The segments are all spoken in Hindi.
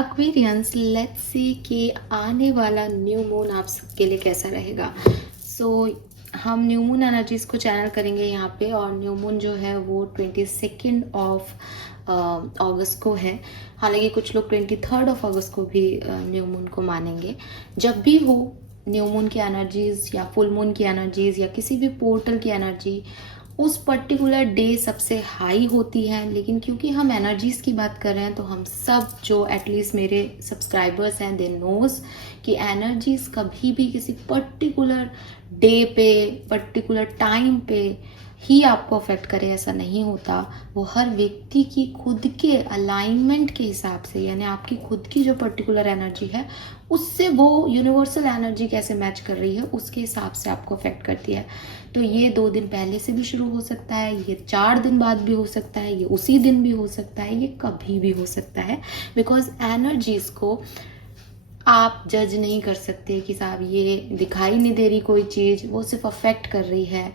एक्वेरियंस, लेट्स सी कि आने वाला न्यू मून आप सबके लिए कैसा रहेगा। हम न्यू मून एनर्जीज को चैनल करेंगे यहाँ पे, और न्यू मून जो है वो 22 ऑफ अगस्त को है। हालांकि कुछ लोग 23 ऑफ अगस्त को भी न्यू मून को मानेंगे। जब भी हो न्यू मून की एनर्जीज या फुल मून की एनर्जीज या किसी भी पोर्टल की एनर्जी, उस पर्टिकुलर डे सबसे हाई होती है। लेकिन क्योंकि हम एनर्जीज की बात कर रहे हैं तो हम सब जो एटलीस्ट मेरे सब्सक्राइबर्स हैं, दे नोज कि एनर्जीज कभी भी किसी पर्टिकुलर डे पे, पर्टिकुलर टाइम पे ही आपको अफेक्ट करे, ऐसा नहीं होता। वो हर व्यक्ति की खुद के अलाइनमेंट के हिसाब से, यानी आपकी खुद की जो पर्टिकुलर एनर्जी है उससे वो यूनिवर्सल एनर्जी कैसे मैच कर रही है उसके हिसाब से आपको अफेक्ट करती है। तो ये 2 दिन पहले से भी शुरू हो सकता है, ये 4 दिन बाद भी हो सकता है, ये उसी दिन भी हो सकता है, ये कभी भी हो सकता है। बिकॉज एनर्जीज को आप जज नहीं कर सकते कि साहब ये दिखाई नहीं दे रही कोई चीज़, वो सिर्फ अफेक्ट कर रही है।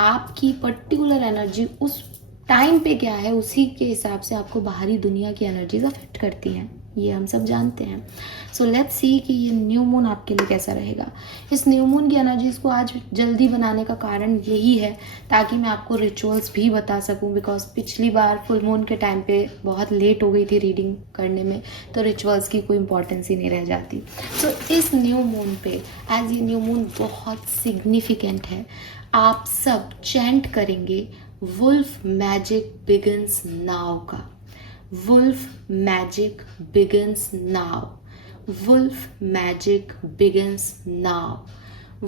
आपकी पर्टिकुलर एनर्जी उस टाइम पे क्या है, उसी के हिसाब से आपको बाहरी दुनिया की एनर्जीज अफेक्ट करती हैं, ये हम सब जानते हैं। सो लेट्स सी कि ये न्यू मून आपके लिए कैसा रहेगा। इस न्यू मून की एनर्जीज को आज जल्दी बनाने का कारण यही है ताकि मैं आपको रिचुअल्स भी बता सकूं। बिकॉज पिछली बार फुल मून के टाइम पे बहुत लेट हो गई थी रीडिंग करने में, तो रिचुअल्स की कोई इंपॉर्टेंस ही नहीं रह जाती। सो इस न्यू मून पे, एज ये न्यू मून बहुत सिग्निफिकेंट है, आप सब चैंट करेंगे वुल्फ मैजिक बिगिंस नाउ का। Wolf magic begins now, wolf magic begins now,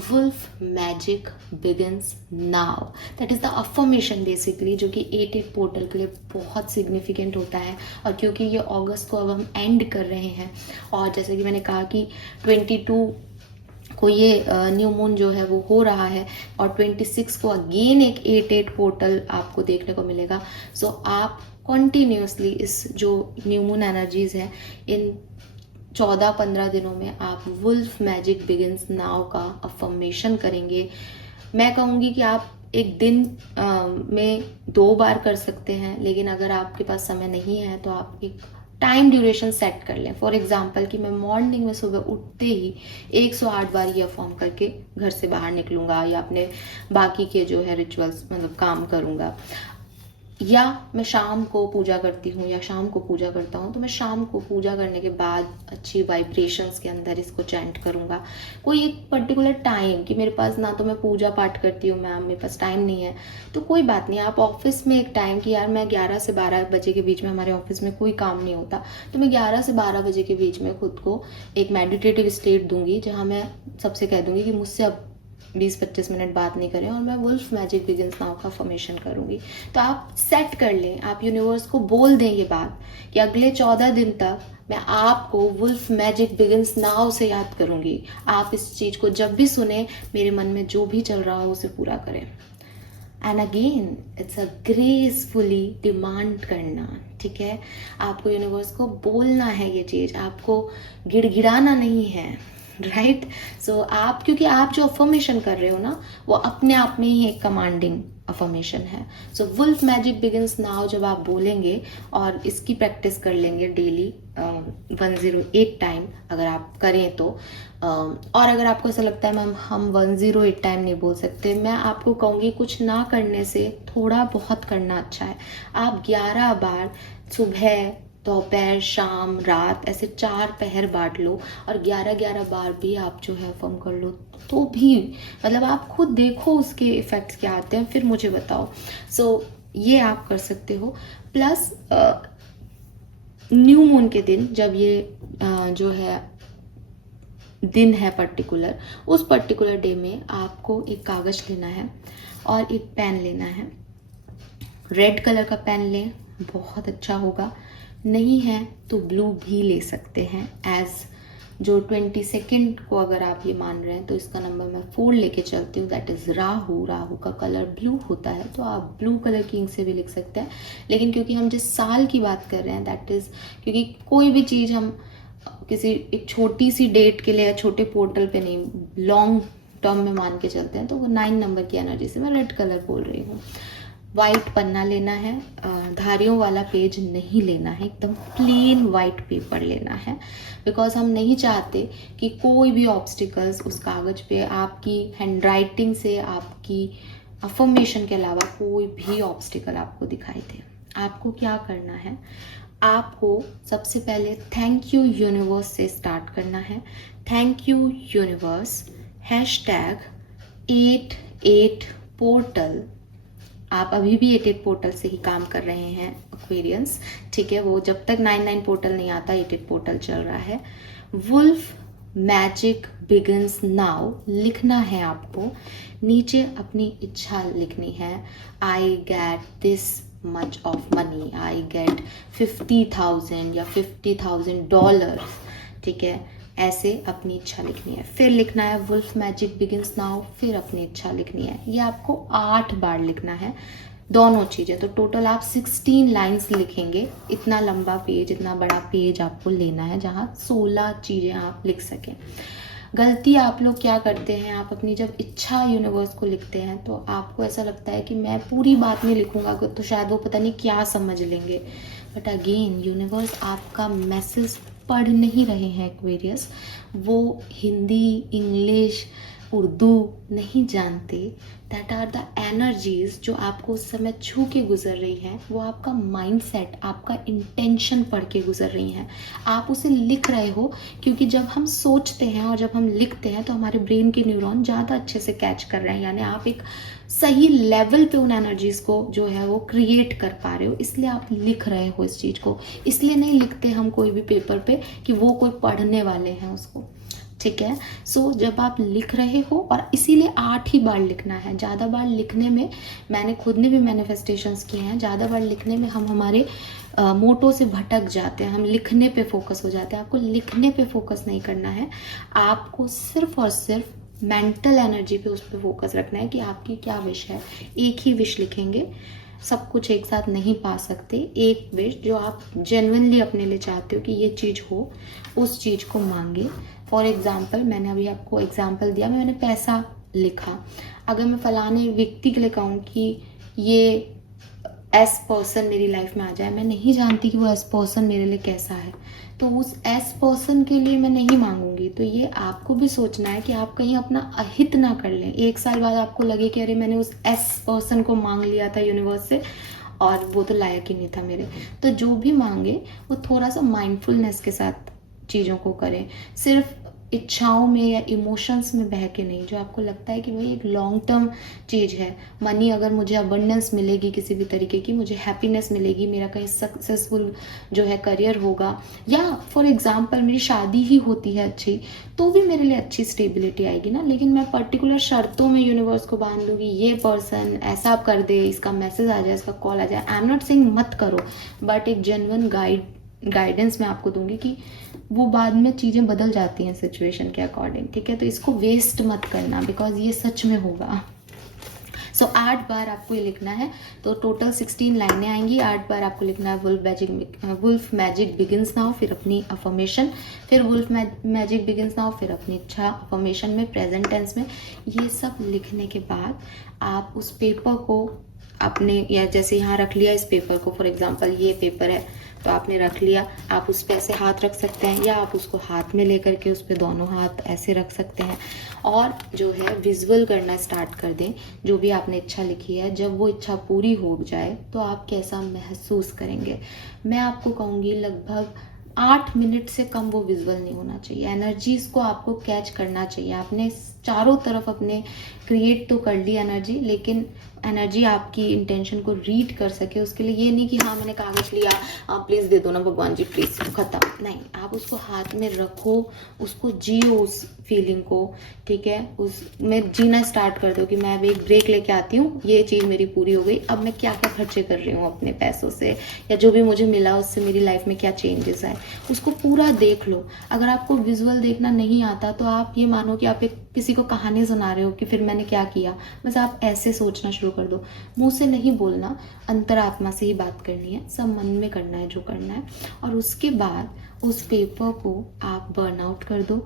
wolf magic begins now. That is the affirmation basically, जो कि 8 पोर्टल के लिए बहुत सिग्निफिकेंट होता है। और क्योंकि ये अगस्त को अब हम एंड कर रहे हैं, और जैसे कि मैंने कहा कि 22 को ये न्यू मून जो है वो हो रहा है, और 26 को अगेन एक 8 पोर्टल आपको देखने को मिलेगा। सो आप कॉन्टिन्यूसली इस जो न्यू मून एनर्जीज है, इन 14-15 दिनों में आप वुल्फ मैजिक बिगिंस नाउ का अफर्मेशन करेंगे। मैं कहूँगी कि आप एक दिन में 2 बार कर सकते हैं, लेकिन अगर आपके पास समय नहीं है तो आप एक टाइम ड्यूरेशन सेट कर लें। फॉर एग्जाम्पल कि मैं मॉर्निंग में सुबह उठते ही 108 बार ये अफर्म करके घर से बाहर निकलूंगा, या अपने बाकी के जो है रिचुअल्स मतलब काम करूंगा। या मैं शाम को पूजा करती हूँ या शाम को पूजा करता हूँ, तो मैं शाम को पूजा करने के बाद अच्छी वाइब्रेशंस के अंदर इसको चैंट करूँगा। कोई एक पर्टिकुलर टाइम कि मेरे पास ना तो मैं पूजा पाठ करती हूँ मैम, मेरे पास टाइम नहीं है, तो कोई बात नहीं। आप ऑफिस में एक टाइम कि यार मैं 11 से 12 बजे के बीच में, हमारे ऑफिस में कोई काम नहीं होता, तो मैं 11 से 12 बजे के बीच में खुद को एक मेडिटेटिव स्टेट दूंगी, जहाँ मैं सबसे कह दूंगी कि मुझसे अब 20-25 मिनट बात नहीं करें, और मैं वुल्फ मैजिक बिगिंस नाउ का फॉर्मेशन करूंगी। तो आप सेट कर लें, आप यूनिवर्स को बोल दें ये बात कि अगले 14 दिन तक मैं आपको वुल्फ मैजिक बिगिंस नाउ से याद करूंगी। आप इस चीज को जब भी सुने, मेरे मन में जो भी चल रहा है उसे पूरा करें। And again it's a gracefully demand करना, ठीक है। आपको यूनिवर्स को बोलना है ये चीज, आपको गिड़गिड़ाना नहीं है, राइट। सो आप, क्योंकि आप जो अफर्मेशन कर रहे हो ना, वो अपने आप में ही एक कमांडिंग अफर्मेशन है। सो वुल्फ मैजिक बिगिंस नाउ जब आप बोलेंगे और इसकी प्रैक्टिस कर लेंगे डेली 108 टाइम अगर आप करें तो, और अगर आपको ऐसा लगता है मैम हम 108 टाइम नहीं बोल सकते, मैं आपको कहूँगी कुछ ना करने से थोड़ा बहुत करना अच्छा है। आप 11 बार सुबह, दोपहर, शाम, रात, ऐसे 4 पहर बांट लो, और 11-11 बार भी आप जो है फॉर्म कर लो, तो भी मतलब आप खुद देखो उसके इफेक्ट्स क्या आते हैं, फिर मुझे बताओ। सो ये आप कर सकते हो। प्लस न्यू मून के दिन जब ये जो है दिन है पर्टिकुलर, उस पर्टिकुलर डे में आपको एक कागज लेना है और एक पेन लेना है। रेड कलर का पेन लें, बहुत अच्छा होगा। नहीं है तो ब्लू भी ले सकते हैं। एज जो 22 को अगर आप ये मान रहे हैं, तो इसका नंबर मैं 4 लेके चलती हूँ, दैट इज़ राहु। राहु का कलर ब्लू होता है, तो आप ब्लू कलर की इंक से भी लिख सकते हैं। लेकिन क्योंकि हम जिस साल की बात कर रहे हैं, दैट इज़ क्योंकि कोई भी चीज़ हम किसी एक छोटी सी डेट के लिए या छोटे पोर्टल पे नहीं, लॉन्ग टर्म में मान के चलते हैं, तो वो 9 नंबर की एनर्जी से मैं रेड कलर बोल रही हूँ। वाइट पन्ना लेना है, धारियों वाला पेज नहीं लेना है, एकदम प्लेन वाइट पेपर लेना है। बिकॉज हम नहीं चाहते कि कोई भी ऑब्स्टिकल्स उस कागज पे आपकी हैंडराइटिंग से, आपकी अफर्मेशन के अलावा कोई भी ऑब्स्टिकल आपको दिखाई दे। आपको क्या करना है, आपको सबसे पहले थैंक यू यूनिवर्स से स्टार्ट करना है। Thank you universe #88 portal. आप अभी भी 88 पोर्टल से ही काम कर रहे हैं एक्वेरियंस, ठीक है। वो जब तक 99 पोर्टल नहीं आता 88 पोर्टल चल रहा है। वुल्फ मैजिक बिगिंस नाउ लिखना है आपको। नीचे अपनी इच्छा लिखनी है। I get this much of money, I get 50,000 या $50,000, ठीक है। ऐसे अपनी इच्छा लिखनी है। फिर लिखना है वुल्फ मैजिक बिगिंस नाउ, फिर अपनी इच्छा लिखनी है। ये आपको 8 बार लिखना है, दोनों चीज़ें। तो टोटल आप 16 लाइंस लिखेंगे। इतना लंबा पेज, इतना बड़ा पेज आपको लेना है जहाँ 16 चीज़ें आप लिख सकें। गलती आप लोग क्या करते हैं, आप अपनी जब इच्छा यूनिवर्स को लिखते हैं तो आपको ऐसा लगता है कि मैं पूरी बात नहीं लिखूंगा तो शायद वो पता नहीं क्या समझ लेंगे। बट अगेन यूनिवर्स आपका मैसेज पढ़ नहीं रहे हैं एक्वेरियस। वो हिंदी, इंग्लिश, उर्दू नहीं जानते। दैट आर द एनर्जीज जो आपको उस समय छू के गुजर रही हैं। वो आपका माइंडसेट, आपका इंटेंशन पढ़ के गुजर रही हैं। आप उसे लिख रहे हो क्योंकि जब हम सोचते हैं और जब हम लिखते हैं तो हमारे ब्रेन के न्यूरॉन ज़्यादा अच्छे से कैच कर रहे हैं, यानी आप एक सही लेवल पे उन एनर्जीज को जो है वो क्रिएट कर पा रहे हो। इसलिए आप लिख रहे हो इस चीज़ को। इसलिए नहीं लिखते हम कोई भी पेपर पे कि वो कोई पढ़ने वाले हैं उसको, ठीक है। सो जब आप लिख रहे हो, और इसीलिए 8 ही बार लिखना है। ज़्यादा बार लिखने में, मैंने खुद ने भी मैनिफेस्टेशंस किए हैं, ज़्यादा बार लिखने में हम हमारे मोटो से भटक जाते हैं। हम लिखने पे फोकस हो जाते हैं। आपको लिखने पे फोकस नहीं करना है, आपको सिर्फ और सिर्फ मेंटल एनर्जी पे उस पर फोकस रखना है कि आपकी क्या विश है। एक ही विश लिखेंगे, सब कुछ एक साथ नहीं पा सकते। एक विश जो आप जेन्युइनली अपने लिए चाहते हो कि ये चीज़ हो, उस चीज़ को मांगे। फॉर एग्जाम्पल, मैंने अभी आपको एग्जाम्पल दिया, मैंने पैसा लिखा। अगर मैं फलाने व्यक्ति के लिए कहूँ कि ये एस पर्सन मेरी लाइफ में आ जाए, मैं नहीं जानती कि वो एस पर्सन मेरे लिए कैसा है, तो उस एस पर्सन के लिए मैं नहीं मांगूंगी। तो ये आपको भी सोचना है कि आप कहीं अपना अहित ना कर लें। 1 साल बाद आपको लगे कि अरे मैंने उस एस पर्सन को मांग लिया था यूनिवर्स से और वो तो लायक ही नहीं था मेरे। तो जो भी मांगे वो थोड़ा सा माइंडफुलनेस के साथ चीज़ों को करें। सिर्फ इच्छाओं में या इमोशंस में बह के नहीं। जो आपको लगता है कि भाई एक लॉन्ग टर्म चीज़ है, मनी अगर मुझे अबंडेंस मिलेगी किसी भी तरीके की, मुझे हैप्पीनेस मिलेगी, मेरा कहीं सक्सेसफुल जो है करियर होगा, या फॉर एग्जांपल मेरी शादी ही होती है अच्छी, तो भी मेरे लिए अच्छी स्टेबिलिटी आएगी ना। लेकिन मैं पर्टिकुलर शर्तों में यूनिवर्स को बांध दूंगी, ये पर्सन ऐसा कर दे, इसका मैसेज आ जाए, इसका कॉल आ जाए। आई एम नॉट सेइंग मत करो, बट एक जेन्युइन गाइडेंस मैं आपको दूंगी कि वो बाद में चीज़ें बदल जाती हैं सिचुएशन के अकॉर्डिंग, ठीक है। तो इसको वेस्ट मत करना, बिकॉज ये सच में होगा। सो 8 बार आपको ये लिखना है। तो टोटल 16 लाइनें आएंगी। 8 बार आपको लिखना है वुल्फ मैजिक बिगिंस नाउ, फिर अपनी अफर्मेशन, फिर वुल्फ मैजिक बिगिंस नाउ, फिर अपनी इच्छा अफर्मेशन में, प्रेजेंट टेंस में। ये सब लिखने के बाद आप उस पेपर को अपने, या जैसे यहाँ रख लिया इस पेपर को, फॉर एग्जांपल ये पेपर है तो आपने रख लिया, आप उस पर ऐसे हाथ रख सकते हैं, या आप उसको हाथ में लेकर के उस पर दोनों हाथ ऐसे रख सकते हैं, और जो है विजुअल करना स्टार्ट कर दें जो भी आपने इच्छा लिखी है। जब वो इच्छा पूरी हो जाए तो आप कैसा महसूस करेंगे। मैं आपको कहूँगी लगभग 8 मिनट से कम वो विजुअल नहीं होना चाहिए। एनर्जीज को आपको कैच करना चाहिए। आपने चारों तरफ अपने क्रिएट तो कर ली एनर्जी, लेकिन एनर्जी आपकी इंटेंशन को रीड कर सके उसके लिए ये नहीं कि हाँ मैंने कागज लिया, आप प्लीज़ दे दो ना भगवान जी प्लीज़, खत्म नहीं। आप उसको हाथ में रखो, उसको जियो उस फीलिंग को, ठीक है। उसमें जीना स्टार्ट कर दो कि मैं अब एक ब्रेक लेके आती हूँ, ये चीज़ मेरी पूरी हो गई, अब मैं क्या क्या खर्चे कर रही हूँ अपने पैसों से, या जो भी मुझे मिला उससे मेरी लाइफ में क्या चेंजेस आए, उसको पूरा देख लो। अगर आपको विजुअल देखना नहीं आता तो आप ये मानो कि आप एक किसी को कहानी सुना रहे हो कि फिर मैंने क्या किया। बस आप ऐसे सोचना शुरू कर दो, मुंह से नहीं बोलना, अंतरात्मा से ही बात करनी है, सब मन में करना है जो करना है। और उसके बाद उस पेपर को आप बर्न आउट कर दो,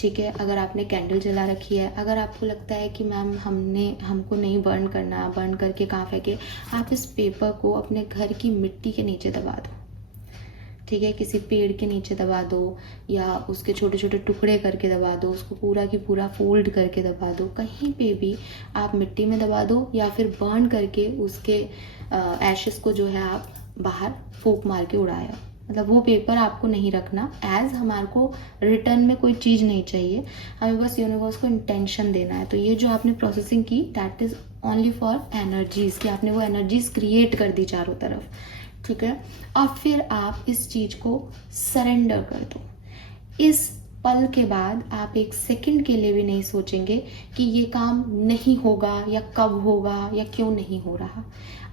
ठीक है। अगर आपने कैंडल जला रखी है, अगर आपको लगता है कि मैम हमको नहीं बर्न करना, बर्न करके कहाँ फेंके, आप इस पेपर को अपने घर की मिट्टी के नीचे दबा दो, ठीक है। किसी पेड़ के नीचे दबा दो या उसके छोटे छोटे टुकड़े करके दबा दो, उसको पूरा की पूरा फोल्ड करके दबा दो, कहीं पे भी आप मिट्टी में दबा दो या फिर बर्न करके उसके एशेस को जो है आप बाहर फूंक मार के उड़ाया। मतलब वो पेपर आपको नहीं रखना, एज हमारे को रिटर्न में कोई चीज़ नहीं चाहिए, हमें बस यूनिवर्स को इंटेंशन देना है। तो ये जो आपने प्रोसेसिंग की, that is only for energies, कि आपने वो एनर्जीज क्रिएट कर दी चारों तरफ, ठीक है। और फिर आप इस चीज़ को सरेंडर कर दो। इस पल के बाद आप एक सेकंड के लिए भी नहीं सोचेंगे कि ये काम नहीं होगा या कब होगा या क्यों नहीं हो रहा।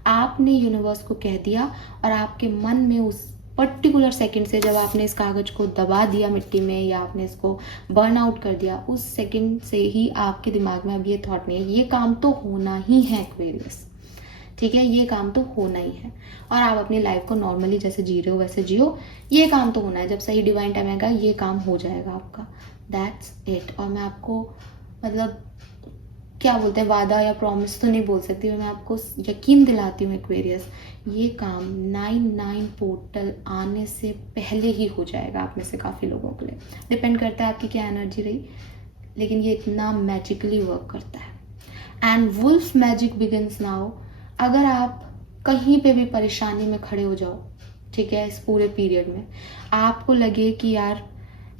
आपने यूनिवर्स को कह दिया और आपके मन में उस पर्टिकुलर सेकंड से, जब आपने इस कागज को दबा दिया मिट्टी में या आपने इसको बर्न आउट कर दिया, उस सेकंड से ही आपके दिमाग में अब ये थॉट नहीं है, ये काम तो होना ही है एक्वेरियस, ठीक है, ये काम तो होना ही है। और आप अपनी लाइफ को नॉर्मली जैसे जी रहे हो वैसे जियो, ये काम तो होना है, जब सही डिवाइन टाइम आएगा ये काम हो जाएगा आपका, दैट्स इट। और मैं आपको मतलब क्या बोलते हैं, वादा या प्रॉमिस तो नहीं बोल सकती, मैं आपको यकीन दिलाती हूँ एक्वेरियस, ये काम 9/9 पोर्टल आने से पहले ही हो जाएगा आप में से काफ़ी लोगों के लिए। डिपेंड करता है आपकी क्या एनर्जी रही, लेकिन ये इतना मैजिकली वर्क करता है। And wolf magic begins now. अगर आप कहीं पे भी परेशानी में खड़े हो जाओ, ठीक है, इस पूरे पीरियड में आपको लगे कि यार,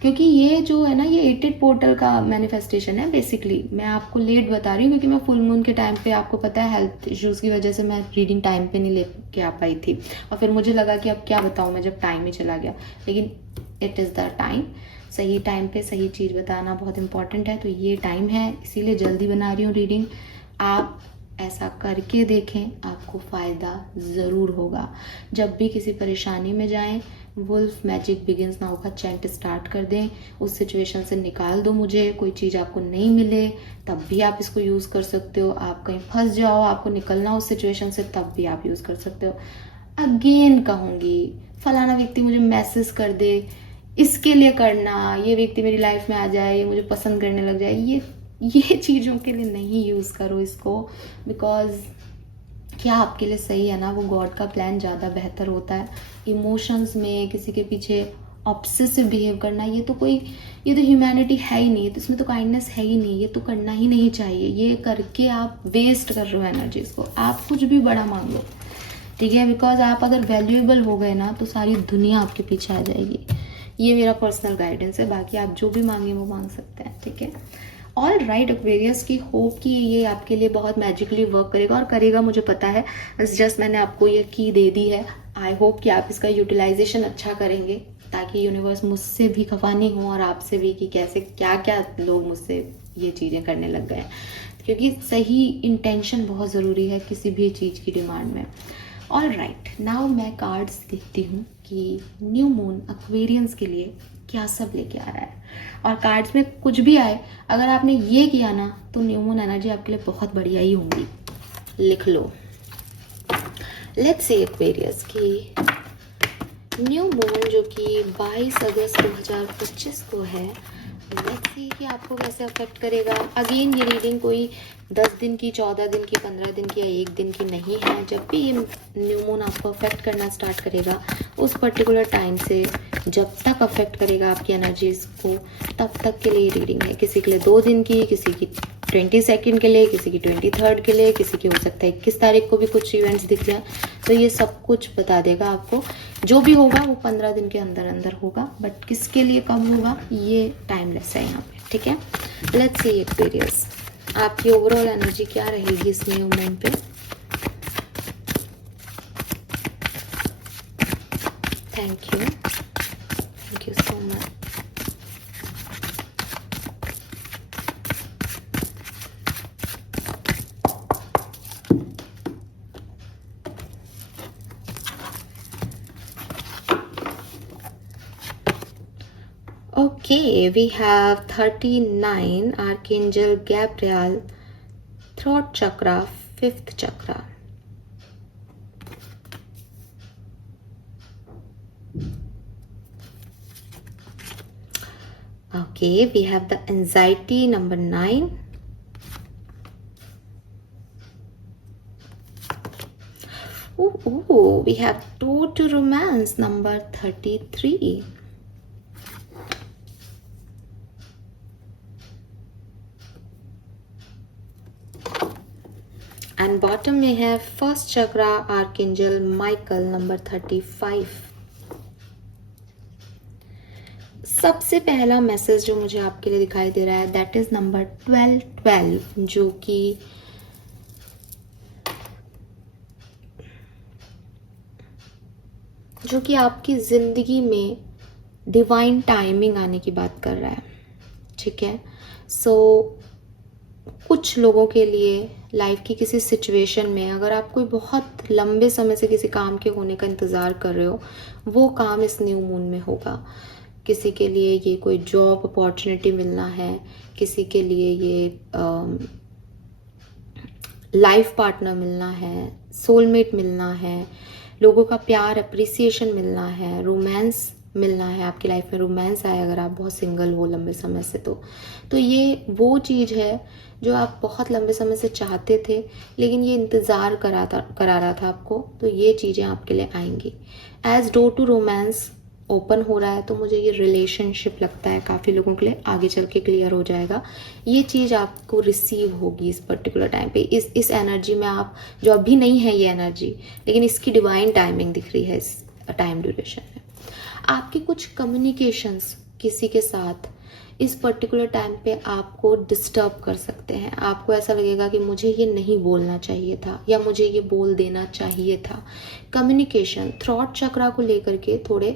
क्योंकि ये जो है ना, ये 88 पोर्टल का मैनिफेस्टेशन है बेसिकली। मैं आपको लेट बता रही हूँ क्योंकि मैं फुल मून के टाइम पे, आपको पता है हेल्थ इश्यूज़ की वजह से मैं रीडिंग टाइम पे नहीं ले के आ पाई थी, और फिर मुझे लगा कि अब क्या बताऊँ मैं जब टाइम ही चला गया। लेकिन इट इज़ द टाइम, सही टाइम पे सही चीज़ बताना बहुत इंपॉर्टेंट है, तो ये टाइम है, इसीलिए जल्दी बना रही हूँ रीडिंग। आप ऐसा करके देखें, आपको फ़ायदा ज़रूर होगा। जब भी किसी परेशानी में जाएं, वुल्फ मैजिक बिगिंस नाउ का चैंट स्टार्ट कर दें, उस सिचुएशन से निकाल दो मुझे। कोई चीज़ आपको नहीं मिले तब भी आप इसको यूज़ कर सकते हो, आप कहीं फंस जाओ, आपको निकलना उस सिचुएशन से, तब भी आप यूज़ कर सकते हो। अगेन कहूँगी, फलाना व्यक्ति मुझे मैसेज कर दे, इसके लिए करना, ये व्यक्ति मेरी लाइफ में आ जाए, ये मुझे पसंद करने लग जाए, ये चीज़ों के लिए नहीं यूज़ करो इसको, बिकॉज क्या आपके लिए सही है ना, वो गॉड का प्लान ज़्यादा बेहतर होता है। इमोशंस में किसी के पीछे ऑब्सेसिव बिहेव करना, ये तो ह्यूमैनिटी है ही नहीं, तो इसमें तो काइंडनेस है ही नहीं, ये तो करना ही नहीं चाहिए। ये करके आप वेस्ट कर रहे हो एनर्जीज को। आप कुछ भी बड़ा मांग लो, ठीक है, बिकॉज आप अगर वैल्यूएबल हो गए ना तो सारी दुनिया आपके पीछे आ जाएगी। ये मेरा पर्सनल गाइडेंस है, बाकी आप जो भी मांगे वो मांग सकते हैं, ठीक है। ऑल राइट एक्वेरियस, की होप कि ये आपके लिए बहुत मैजिकली वर्क करेगा, और करेगा मुझे पता है। जस्ट मैंने आपको ये की दे दी है। आई होप कि आप इसका यूटिलाइजेशन अच्छा करेंगे, ताकि यूनिवर्स मुझसे भी खफा नहीं हो और आपसे भी, कि कैसे क्या क्या लोग मुझसे ये चीज़ें करने लग गए हैं, क्योंकि सही इंटेंशन बहुत ज़रूरी है किसी भी चीज़ की डिमांड में। ऑल राइट, नाउ मैं कार्ड्स देखती हूँ कि न्यू मून एक्वेरियंस के लिए क्या सब लेके आ रहा है। और कार्ड्स में कुछ भी आए, अगर आपने ये किया ना, तो न्यू मून एनर्जी आपके लिए बहुत बढ़िया ही होंगी। लिख लो। लेट्स सी एक्वेरियस की न्यू मून जो कि 22 अगस्त 2025 को है, लेट्स सी कि आपको कैसे अफेक्ट करेगा। अगेन ये रीडिंग कोई 10 दिन की, 14 दिन की, 15 दिन की या 1 दिन की नहीं है। जब भी ये न्यू मून आपको अफेक्ट करना स्टार्ट करेगा, उस पर्टिकुलर टाइम से जब तक अफेक्ट करेगा आपकी एनर्जीज को, तब तक के लिए रीडिंग है। किसी के लिए 2 दिन की, किसी की 22 के लिए, किसी की 23 के लिए, किसी की हो सकता है 21 तारीख को भी कुछ इवेंट्स दिख जाए। तो ये सब कुछ बता देगा आपको। जो भी होगा वो 15 दिन के अंदर अंदर होगा, बट किसके लिए कब होगा ये टाइमलेस है यहाँ पे, ठीक है। लेट्स सी एक्वेरियस, आपकी ओवरऑल एनर्जी क्या रहेगी इस न्यू मून पे। Thank you so much. Okay, we have 39, Archangel Gabriel, throat chakra, 5th chakra. Okay, we have the anxiety, number 9. Ooh, we have door to romance, number 33. And bottom में है first chakra archangel Michael, number 35. सबसे पहला मैसेज जो मुझे आपके लिए दिखाई दे रहा है दैट इज नंबर 1212, जो कि आपकी जिंदगी में डिवाइन टाइमिंग आने की बात कर रहा है. ठीक है, सो कुछ लोगों के लिए लाइफ की किसी सिचुएशन में अगर आप कोई बहुत लंबे समय से किसी काम के होने का इंतज़ार कर रहे हो, वो काम इस न्यू मून में होगा. किसी के लिए ये कोई जॉब अपॉर्चुनिटी मिलना है, किसी के लिए ये लाइफ पार्टनर मिलना है, सोलमेट मिलना है, लोगों का प्यार अप्रिसिएशन मिलना है, रोमांस मिलना है. आपकी लाइफ में रोमांस आए अगर आप बहुत सिंगल हो लंबे समय से, तो ये वो चीज़ है जो आप बहुत लंबे समय से चाहते थे, लेकिन ये इंतज़ार करा रहा था आपको. तो ये चीज़ें आपके लिए आएंगी. As door to romance open हो रहा है, तो मुझे ये रिलेशनशिप लगता है काफ़ी लोगों के लिए आगे चल के क्लियर हो जाएगा. ये चीज़ आपको रिसीव होगी इस पर्टिकुलर टाइम पे. इस एनर्जी में आप, जो अभी नहीं है ये एनर्जी, लेकिन इसकी डिवाइन टाइमिंग दिख रही है इस टाइम ड्यूरेशन में. आपके कुछ कम्युनिकेशंस किसी के साथ इस पर्टिकुलर टाइम पे आपको डिस्टर्ब कर सकते हैं. आपको ऐसा लगेगा कि मुझे ये नहीं बोलना चाहिए था या मुझे ये बोल देना चाहिए था. कम्युनिकेशन, थ्रॉट चक्रा को लेकर के थोड़े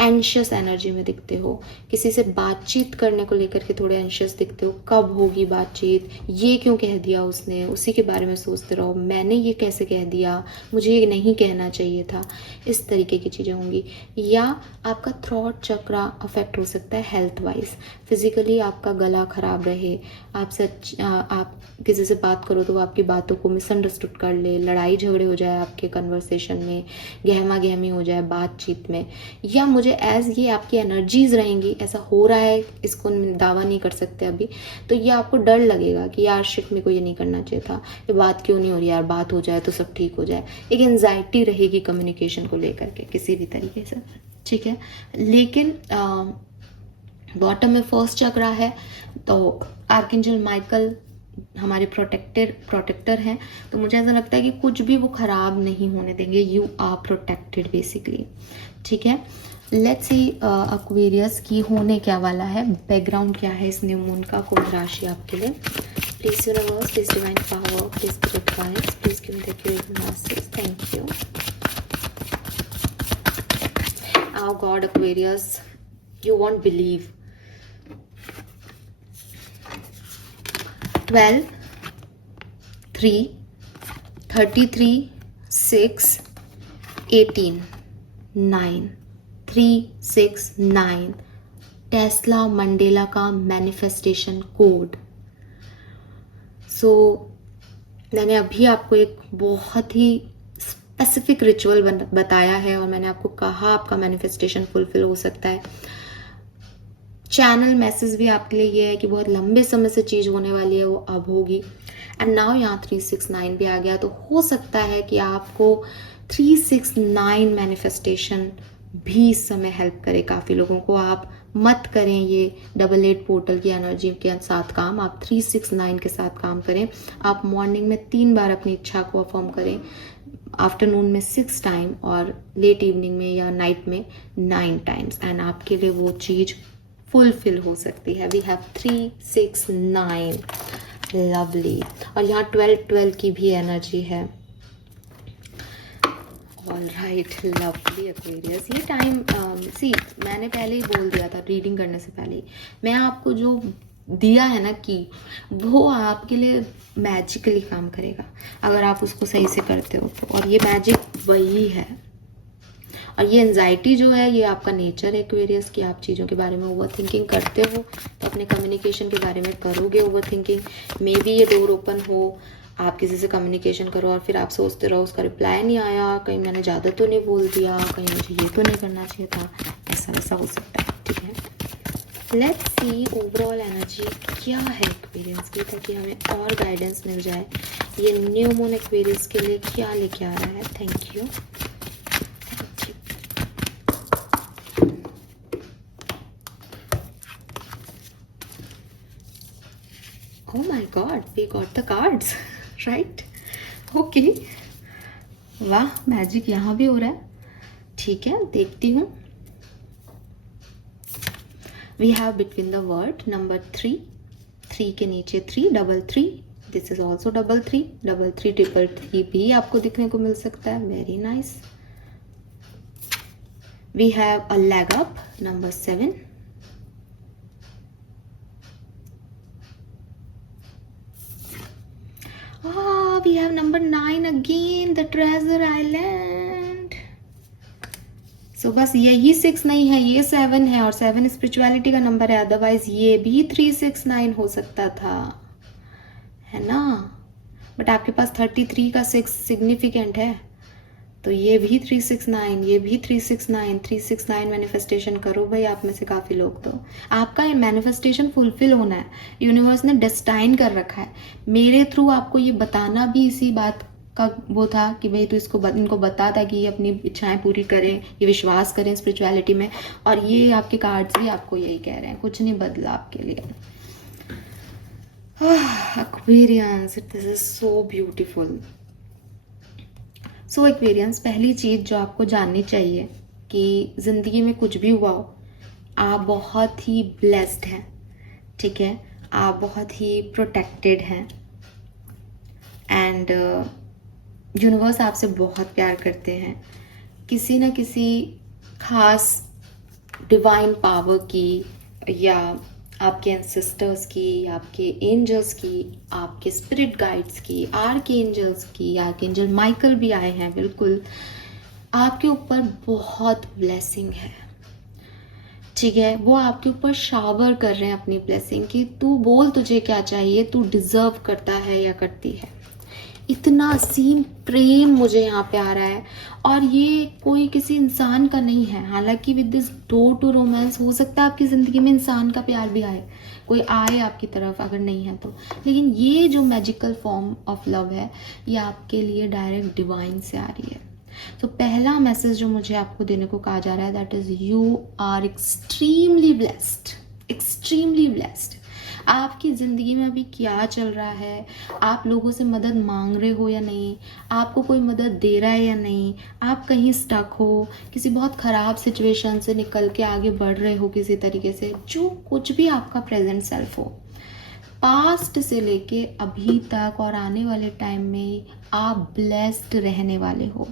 एंशियस एनर्जी में दिखते हो. किसी से बातचीत करने को लेकर के थोड़े एंशियस दिखते हो. कब होगी बातचीत, ये क्यों कह दिया उसने, उसी के बारे में सोचते रहो. मैंने ये कैसे कह दिया, मुझे ये नहीं कहना चाहिए था. इस तरीके की चीज़ें होंगी. या आपका थ्रॉट चक्रा अफेक्ट हो सकता है हेल्थ वाइज. फिजिकली आपका गला खराब रहे, आप किसी से बात करो तो वो आपकी बातों को मिसअंडरस्टूड कर ले, लड़ाई झगड़े हो जाए आपके कन्वर्सेशन में, गहमा गहमी हो जाए बातचीत में. या मुझे एज ये आपकी एनर्जीज रहेंगी, ऐसा हो रहा है, इसको दावा नहीं कर सकते अभी, तो ये आपको डर लगेगा कि यार शिट, मेरे को ये नहीं करना चाहिए था, ये बात क्यों नहीं हो रही यार, बात हो जाए तो सब ठीक हो जाए. एक एंजाइटी रहेगी कम्युनिकेशन को लेकर के किसी भी तरीके से. ठीक है, लेकिन बॉटम में फर्स्ट चक्रा है, तो आर्कएंजल माइकल हमारे प्रोटेक्टर हैं. तो मुझे ऐसा लगता है कि कुछ भी वो ख़राब नहीं होने देंगे. You are protected basically. ठीक है, लेट्स सी एक्वेरियस की होने क्या वाला है, बैकग्राउंड क्या है इस न्यू मून का, कोई राशि आपके लिए. Please universe, please divine power, please give guidance, please give me the accurate message. Thank you. Oh God, Aquarius, you won't believe. 12, 3, 33, 6, 18, 9, 3, 6, 9. Tesla Mandela का मैनिफेस्टेशन कोड. सो मैंने अभी आपको एक बहुत ही स्पेसिफिक रिचुअल बताया है और मैंने आपको कहा आपका मैनिफेस्टेशन फुलफिल हो सकता है. चैनल मैसेज भी आपके लिए ये है कि बहुत लंबे समय से चीज़ होने वाली है, वो अब होगी. एंड नाउ यहाँ 369 भी आ गया, तो हो सकता है कि आपको 369 मैनिफेस्टेशन भी इस समय हेल्प करे काफ़ी लोगों को. आप मत करें ये 88 पोर्टल की एनर्जी के साथ काम, आप 369 के साथ काम करें. आप मॉर्निंग में 3 बार अपनी इच्छा को अफर्म करें, आफ्टरनून में 6 टाइम और लेट इवनिंग में या नाइट में 9 टाइम्स. एंड आपके लिए वो चीज़ फुलफिल हो सकती है. We have 369. लवली. और यहाँ 12 की भी एनर्जी है. All right, lovely Aquarius. ये टाइम मैंने पहले ही बोल दिया था रीडिंग करने से पहले ही, मैं आपको जो दिया है ना कि वो आपके लिए मैजिकली काम करेगा अगर आप उसको सही से करते हो तो. और ये मैजिक वही है. और ये एंजाइटी जो है, ये आपका नेचर है एक्वेरियस कि आप चीज़ों के बारे में ओवर थिंकिंग करते हो, तो अपने कम्युनिकेशन के बारे में करोगे ओवर थिंकिंग. मे बी ये डोर ओपन हो, आप किसी से कम्युनिकेशन करो और फिर आप सोचते रहो उसका रिप्लाई नहीं आया, कहीं मैंने ज़्यादा तो नहीं बोल दिया, कहीं मुझे ये तो नहीं करना चाहिए था. ऐसा वैसा हो सकता है. ठीक है, लेट्स सी ओवरऑल एनर्जी क्या है एक्वेरियंस की, ताकि हमें और गाइडेंस मिल जाए ये न्यू मून एक्वेरियंस के लिए क्या लेके आ रहा है। Thank you. Oh my God, we got the cards, right? Okay. वाह, मैजिक यहाँ भी हो रहा है। ठीक है, देखती हूँ। We have between the word number 3, 3 के नीचे 3, 3. This is also 3, 3, 3 भी आपको दिखने को मिल सकता है। Very nice. We have a leg up, number 7. We have number 9 again, the treasure island. So बस यही 6 नहीं है, ये 7 है, और 7 स्पिरिचुअलिटी का नंबर है। अदरवाइज ये भी 3, 6, 9 हो सकता था, है ना। बट आपके पास 33 का 6 सिग्निफिकेंट है, तो ये भी 369, ये भी 369, 369 मैनिफेस्टेशन करो भाई। आप में से काफ़ी लोग, तो आपका ये मैनिफेस्टेशन फुलफिल होना है। यूनिवर्स ने डेस्टाइन कर रखा है। मेरे थ्रू आपको ये बताना भी इसी बात का वो था कि भाई तो इनको बता था कि ये अपनी इच्छाएं पूरी करें, ये विश्वास करें स्पिरिचुअलिटी में। और ये आपके कार्ड्स भी आपको यही कह रहे हैं, कुछ नहीं बदला आपके लिए। Aquarians, this is so beautiful. So Aquarians, पहली चीज़ जो आपको जाननी चाहिए कि ज़िंदगी में कुछ भी हुआ हो, आप बहुत ही ब्लेस्ड हैं, ठीक है। आप बहुत ही प्रोटेक्टेड हैं, एंड यूनिवर्स आपसे बहुत प्यार करते हैं। किसी न किसी खास डिवाइन पावर की, या आपके एंसेस्टर्स की, आपके एंजल्स की, आपके स्पिरिट गाइड्स की, आर्कएंजल्स की, आर्कएंजल माइकल भी आए हैं, बिल्कुल आपके ऊपर बहुत ब्लेसिंग है, ठीक है। वो आपके ऊपर शावर कर रहे हैं अपनी ब्लेसिंग की। तू बोल, तुझे क्या चाहिए, तू डिजर्व करता है या करती है। इतना असीम प्रेम मुझे यहाँ पे आ रहा है, और ये कोई किसी इंसान का नहीं है। हालांकि with this door to romance हो सकता है आपकी ज़िंदगी में इंसान का प्यार भी आए, कोई आए आपकी तरफ, अगर नहीं है तो। लेकिन ये जो मैजिकल फॉर्म ऑफ लव है, ये आपके लिए डायरेक्ट डिवाइन से आ रही है। तो पहला मैसेज जो मुझे आपको देने को कहा जा रहा है, that is you are extremely blessed, extremely blessed. आपकी ज़िंदगी में अभी क्या चल रहा है, आप लोगों से मदद मांग रहे हो या नहीं, आपको कोई मदद दे रहा है या नहीं, आप कहीं स्टक हो, किसी बहुत ख़राब सिचुएशन से निकल के आगे बढ़ रहे हो किसी तरीके से, जो कुछ भी आपका प्रेजेंट सेल्फ हो, पास्ट से लेके अभी तक और आने वाले टाइम में आप ब्लेस्ड रहने वाले हो।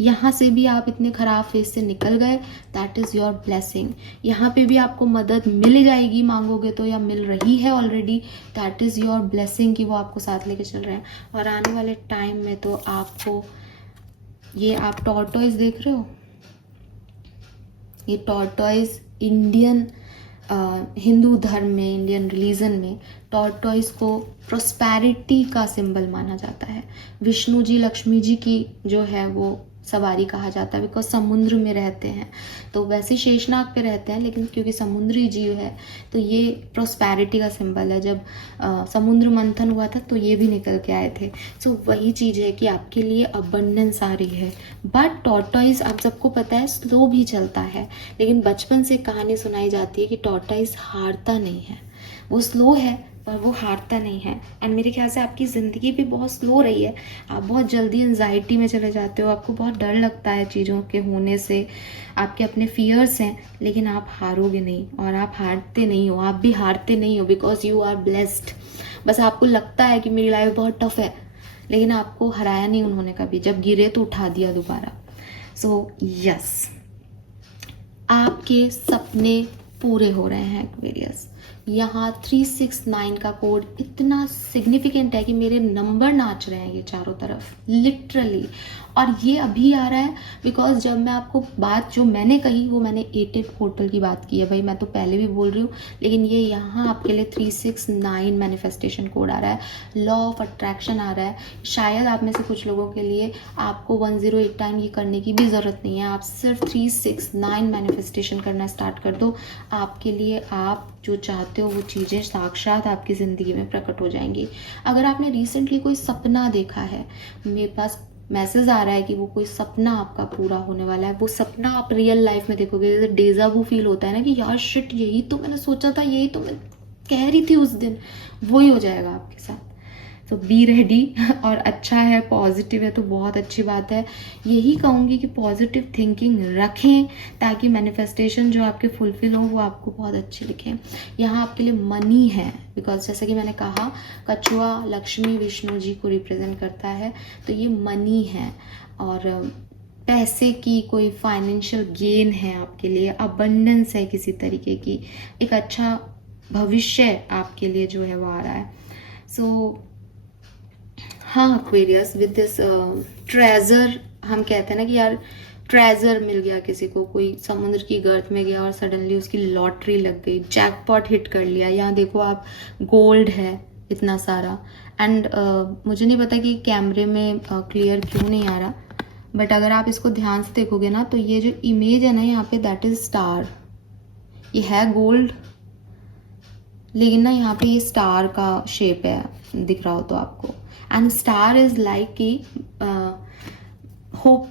यहाँ से भी आप इतने ख़राब फेज से निकल गए, दैट इज़ योर ब्लेसिंग। यहाँ पे भी आपको मदद मिल जाएगी, मांगोगे तो, या मिल रही है already, that is your blessing कि वो आपको साथ लेके चल रहे हैं। और आने वाले टाइम में तो आपको ये, आप टॉर्टोइज देख रहे हो, ये टॉर्टोइज इंडियन हिंदू धर्म में, इंडियन रिलीजन में टॉर्टोइज को प्रोस्पैरिटी का सिंबल माना जाता है। विष्णु जी, लक्ष्मी जी की जो है वो सवारी कहा जाता है, बिकॉज समुद्र में रहते हैं। तो वैसे शेषनाग पे रहते हैं, लेकिन क्योंकि समुद्री जीव है तो ये प्रोस्पैरिटी का सिंबल है। जब समुद्र मंथन हुआ था तो ये भी निकल के आए थे। सो वही चीज़ है कि आपके लिए अबंडेंस आ रही है। बट टॉर्टोइज, आप सबको पता है, स्लो भी चलता है, लेकिन बचपन से कहानी सुनाई जाती है कि टॉर्टोइज हारता नहीं है। वो स्लो है पर वो हारता नहीं है। एंड मेरे ख्याल से आपकी ज़िंदगी भी बहुत स्लो रही है। आप बहुत जल्दी एंजाइटी में चले जाते हो, आपको बहुत डर लगता है चीज़ों के होने से, आपके अपने फियर्स हैं, लेकिन आप हारोगे नहीं, और आप हारते नहीं हो, आप भी हारते नहीं हो, बिकॉज यू आर ब्लेस्ड। बस आपको लगता है कि मेरी लाइफ बहुत टफ है, लेकिन आपको हराया नहीं उन्होंने कभी। जब गिरे तो उठा दिया दोबारा। सो यस, आपके सपने पूरे हो रहे हैं एक्वेरियस। यहाँ 369 का कोड इतना सिग्निफिकेंट है कि मेरे नंबर नाच रहे हैं ये चारों तरफ, लिटरली। और ये अभी आ रहा है बिकॉज जब मैं आपको बात जो मैंने कही, वो मैंने 88 पोर्टल की बात की है भाई। मैं तो पहले भी बोल रही हूँ, लेकिन ये यहाँ आपके लिए 369 मैनिफेस्टेशन कोड आ रहा है, लॉ ऑफ अट्रैक्शन आ रहा है। शायद आप में से कुछ लोगों के लिए आपको 108 टाइम ये करने की भी ज़रूरत नहीं है। आप सिर्फ 369 मैनिफेस्टेशन करना स्टार्ट कर दो, आपके लिए आप जो चाहते हो वो चीज़ें साक्षात आपकी ज़िंदगी में प्रकट हो जाएंगी। अगर आपने रिसेंटली कोई सपना देखा है, मेरे पास मैसेज आ रहा है कि वो कोई सपना आपका पूरा होने वाला है, वो सपना आप रियल लाइफ में देखोगे। जैसे डेजा वू फील होता है ना कि यार शिट, यही तो मैंने सोचा था, यही तो मैं कह रही थी उस दिन, वही हो जाएगा आपके साथ। तो बी रेडी। और अच्छा है, पॉजिटिव है तो बहुत अच्छी बात है। यही कहूँगी कि पॉजिटिव थिंकिंग रखें ताकि मैनिफेस्टेशन जो आपके फुलफिल हो वो आपको बहुत अच्छे लिखें। यहाँ आपके लिए मनी है, बिकॉज जैसा कि मैंने कहा कछुआ लक्ष्मी विष्णु जी को रिप्रेजेंट करता है, तो ये मनी है और पैसे की कोई फाइनेंशियल गेन है आपके लिए, अबंडेंस है किसी तरीके की, एक अच्छा भविष्य आपके लिए जो है वो आ रहा है। सो हाँ एक्वेरियस, विद दिस ट्रेजर, हम कहते हैं ना कि यार ट्रेजर मिल गया किसी को, कोई समुद्र की गर्त में गया और सडनली उसकी लॉटरी लग गई, जैकपॉट हिट कर लिया। यहाँ देखो आप, गोल्ड है इतना सारा। एंड मुझे नहीं पता कि कैमरे में क्लियर क्यों नहीं आ रहा, बट अगर आप इसको ध्यान से देखोगे ना तो ये जो इमेज है ना यहाँ पे, दैट इज स्टार। ये है गोल्ड, लेकिन ना यहाँ पे ये स्टार का शेप है, दिख रहा हो तो आपको। एंड स्टार इज लाइक कि होप,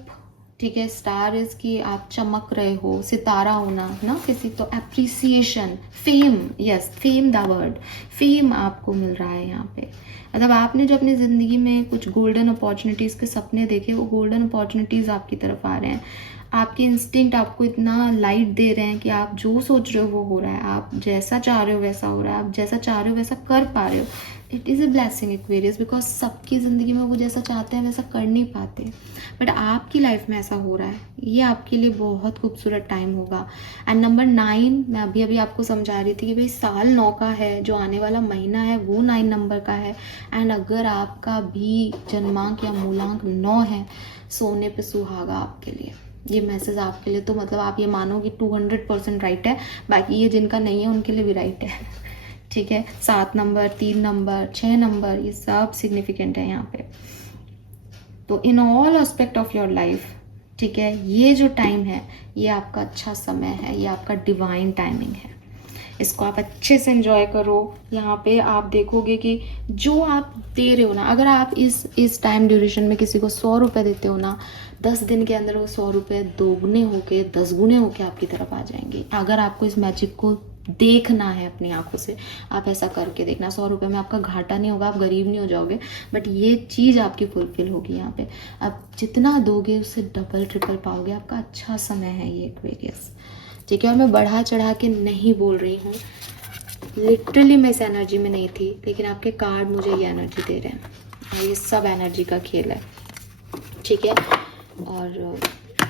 ठीक है। स्टार इज कि आप चमक रहे हो, सितारा होना ना किसी, तो appreciation, fame, yes fame the word, fame आपको मिल रहा है यहाँ पे। मतलब आपने जो अपनी ज़िंदगी में कुछ गोल्डन अपॉर्चुनिटीज़ के सपने देखे, वो गोल्डन अपॉर्चुनिटीज़ आपकी तरफ आ रहे हैं। आपके इंस्टिंक्ट आपको इतना लाइट दे रहे हैं कि आप जो सोच रहे हो वो हो रहा है, आप जैसा चाह रहे हो वैसा हो रहा है, आप जैसा चाह रहे हो वैसा कर पा रहे हो। It is a blessing Aquarius, because सबकी ज़िंदगी में वो जैसा चाहते हैं वैसा कर नहीं पाते, बट आपकी लाइफ में ऐसा हो रहा है। ये आपके लिए बहुत खूबसूरत टाइम होगा। एंड नंबर 9, मैं अभी अभी आपको समझा रही थी कि भाई साल 9 का है, जो आने वाला महीना है वो 9 नंबर का है। एंड अगर आपका भी जन्मांक या मूलांक 9 है, सोने पे सुहागा आपके लिए। ये मैसेज आपके लिए, तो मतलब आप ये मानो कि 200% राइट है। बाकी ये जिनका नहीं है उनके लिए भी राइट है, ठीक है। 7 नंबर, 3 नंबर, 6 नंबर, ये सब सिग्निफिकेंट है यहाँ पे। तो in all aspect of your life, ठीक है, ये जो टाइम है ये आपका अच्छा समय है, ये आपका डिवाइन टाइमिंग है। इसको आप अच्छे से एंजॉय करो। यहाँ पे आप देखोगे कि जो आप दे रहे हो ना, अगर आप इस टाइम ड्यूरेशन में किसी को 100 रुपये देते हो ना, 10 दिन के अंदर वो 100 रुपये दोगुने होके 10 गुने होके आपकी तरफ आ जाएंगे। अगर आपको इस मैजिक को देखना है अपनी आंखों से, आप ऐसा करके देखना। 100 रुपये में आपका घाटा नहीं होगा, आप गरीब नहीं हो जाओगे, बट ये चीज़ आपकी फुलफिल होगी। यहाँ पे आप जितना दोगे उससे डबल ट्रिपल पाओगे। आपका अच्छा समय है ये एक्वेरियस, ठीक है। और मैं बढ़ा चढ़ा के नहीं बोल रही हूँ, लिटरली मैं इस एनर्जी में नहीं थी, लेकिन आपके कार्ड मुझे ये एनर्जी दे रहे हैं और ये सब एनर्जी का खेल है, ठीक है। और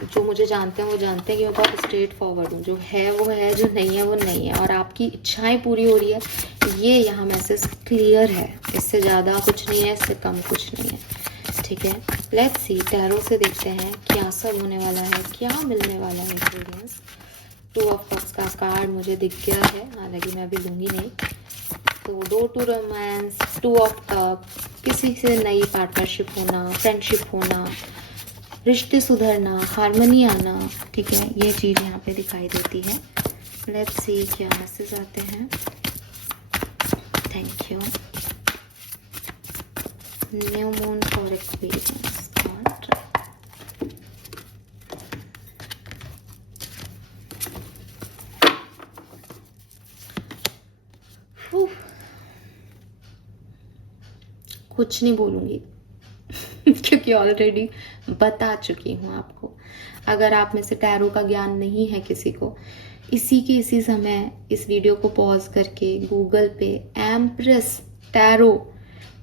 जो मुझे जानते हैं वो जानते हैं कि मैं बहुत स्ट्रेट फॉरवर्ड हूँ। जो है वो है, जो नहीं है वो नहीं है, और आपकी इच्छाएं पूरी हो रही है, ये यहाँ मैसेज क्लियर है। इससे ज़्यादा कुछ नहीं है, इससे कम कुछ नहीं है, ठीक है। लेट्स सी, टैरो से देखते हैं क्या सब होने वाला है, क्या मिलने वाला है एक्सपीरियंस। 2 ऑफ कप्स का कार्ड मुझे दिख गया है, हालांकि मैं अभी लूँगी नहीं। तो door to romance, 2 of cups, किसी से नई पार्टनरशिप होना, फ्रेंडशिप होना, रिश्ते सुधरना, हार्मनी आना, ठीक है, ये चीज़ यहाँ पे दिखाई देती है। लेट्स सी क्या मैसेज आते हैं। Thank you. New moon for experience. कुछ नहीं बोलूँगी क्योंकि ऑलरेडी बता चुकी हूँ आपको। अगर आप में से टैरो का ज्ञान नहीं है किसी को, इसी समय इस वीडियो को पॉज करके गूगल पे एम्प्रेस टैरो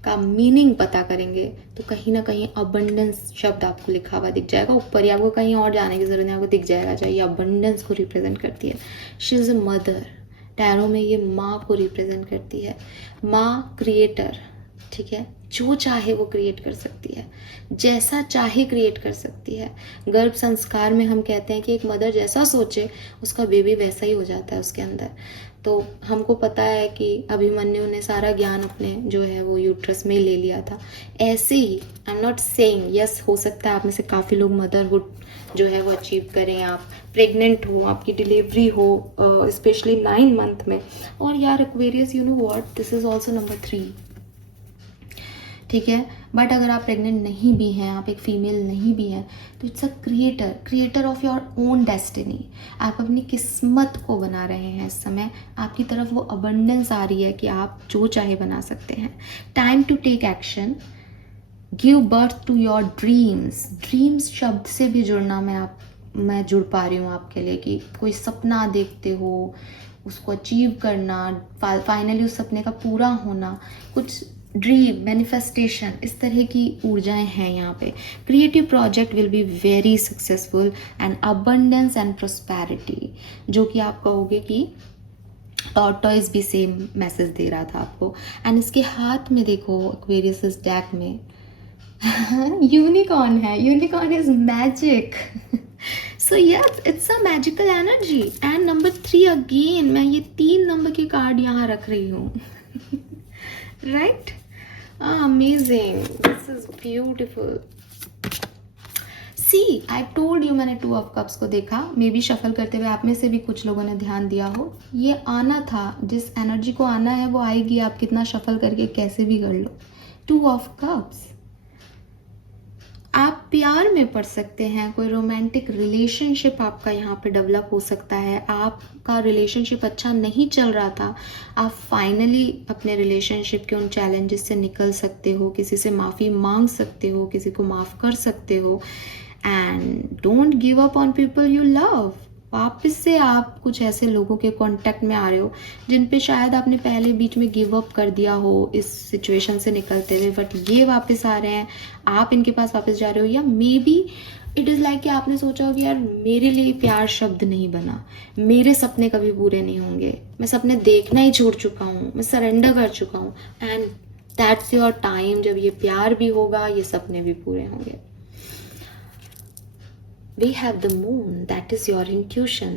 का मीनिंग पता करेंगे तो कहीं ना कहीं अबंडेंस शब्द आपको लिखा हुआ दिख जाएगा ऊपर ही। आपको कहीं और जाने की जरूरत नहीं, आपको दिख जाएगा। चाहिए अबंडेंस को रिप्रेजेंट करती है। She is a mother. Tarot में ये माँ को रिप्रेजेंट करती है। माँ क्रिएटर, ठीक है, जो चाहे वो क्रिएट कर सकती है, जैसा चाहे क्रिएट कर सकती है। गर्भ संस्कार में हम कहते हैं कि एक मदर जैसा सोचे उसका बेबी वैसा ही हो जाता है उसके अंदर। तो हमको पता है कि अभिमन्यु ने सारा ज्ञान अपने जो है वो यूट्रस में ही ले लिया था। ऐसे ही I am not saying yes, हो सकता है आप में से काफ़ी लोग मदरहुड जो है वो अचीव करें, आप प्रेग्नेंट हो, आपकी डिलीवरी हो, स्पेशली 9 मंथ में। और यार Aquarius, you know what, this is also number 3, ठीक है। बट अगर आप प्रेग्नेंट नहीं भी हैं, आप एक फीमेल नहीं भी हैं, तो it's a creator of your own destiny. आप अपनी किस्मत को बना रहे हैं इस समय। आपकी तरफ वो अबंडेंस आ रही है कि आप जो चाहे बना सकते हैं। Time to take action, give birth to your dreams. Dreams शब्द से भी जुड़ना मैं जुड़ पा रही हूँ आपके लिए, कि कोई सपना देखते हो, उसको अचीव करना, फाइनली उस सपने का पूरा होना, कुछ ड्रीम मैनिफेस्टेशन, इस तरह की ऊर्जाएं हैं यहाँ पे। Creative project will be very successful and abundance and prosperity, जो कि आप कहोगे कि टॉर्टोइस भी सेम मैसेज दे रहा था आपको। एंड इसके हाथ में देखो एक्वेरियस इस डेक में यूनिकॉर्न है। Unicorn is magic. So yes, it's a magical energy. And number 3 again, मैं ये 3 नंबर के कार्ड यहाँ रख रही हूँ right, amazing, this is beautiful. See I told you, मैंने 2 ऑफ कप्स को देखा, मे बी शफल करते हुए आप में से भी कुछ लोगों ने ध्यान दिया हो। ये आना था, जिस एनर्जी को आना है वो आएगी, आप कितना शफल करके कैसे भी कर लो। 2 ऑफ कप्स, आप प्यार में पड़ सकते हैं, कोई रोमांटिक रिलेशनशिप आपका यहाँ पे डेवलप हो सकता है। आपका रिलेशनशिप अच्छा नहीं चल रहा था, आप फाइनली अपने रिलेशनशिप के उन चैलेंजेस से निकल सकते हो, किसी से माफ़ी मांग सकते हो, किसी को माफ़ कर सकते हो। And don't give up on people you love. वापस से आप कुछ ऐसे लोगों के कांटेक्ट में आ रहे हो जिन पे शायद आपने पहले बीच में गिव अप कर दिया हो इस सिचुएशन से निकलते हुए, बट ये वापस आ रहे हैं, आप इनके पास वापस जा रहे हो। या may be it is like कि आपने सोचा हो कि यार मेरे लिए प्यार शब्द नहीं बना, मेरे सपने कभी पूरे नहीं होंगे, मैं सपने देखना ही छोड़ चुका हूँ, मैं सरेंडर कर चुका हूँ। एंड दैट्स योर टाइम, जब ये प्यार भी होगा, ये सपने भी पूरे होंगे। We have the moon, that is your intuition.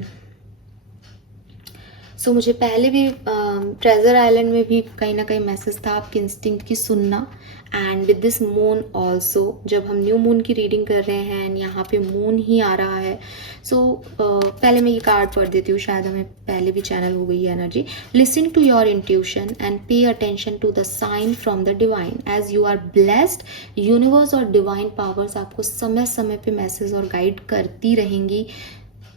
So मुझे पहले भी ट्रेजर आइलैंड में भी कहीं ना कहीं मैसेज था आपके इंस्टिंक्ट की सुनना। And with this moon also, जब हम न्यू मून की रीडिंग कर रहे हैं एंड यहाँ पे मून ही आ रहा है। सो पहले मैं ये कार्ड पढ़ देती हूँ, शायद हमें पहले भी चैनल हो गई है energy. Listen to your intuition and pay attention to the sign from the divine. As you are blessed, universe और डिवाइन पावर्स आपको समय समय पे मैसेज और गाइड करती रहेंगी।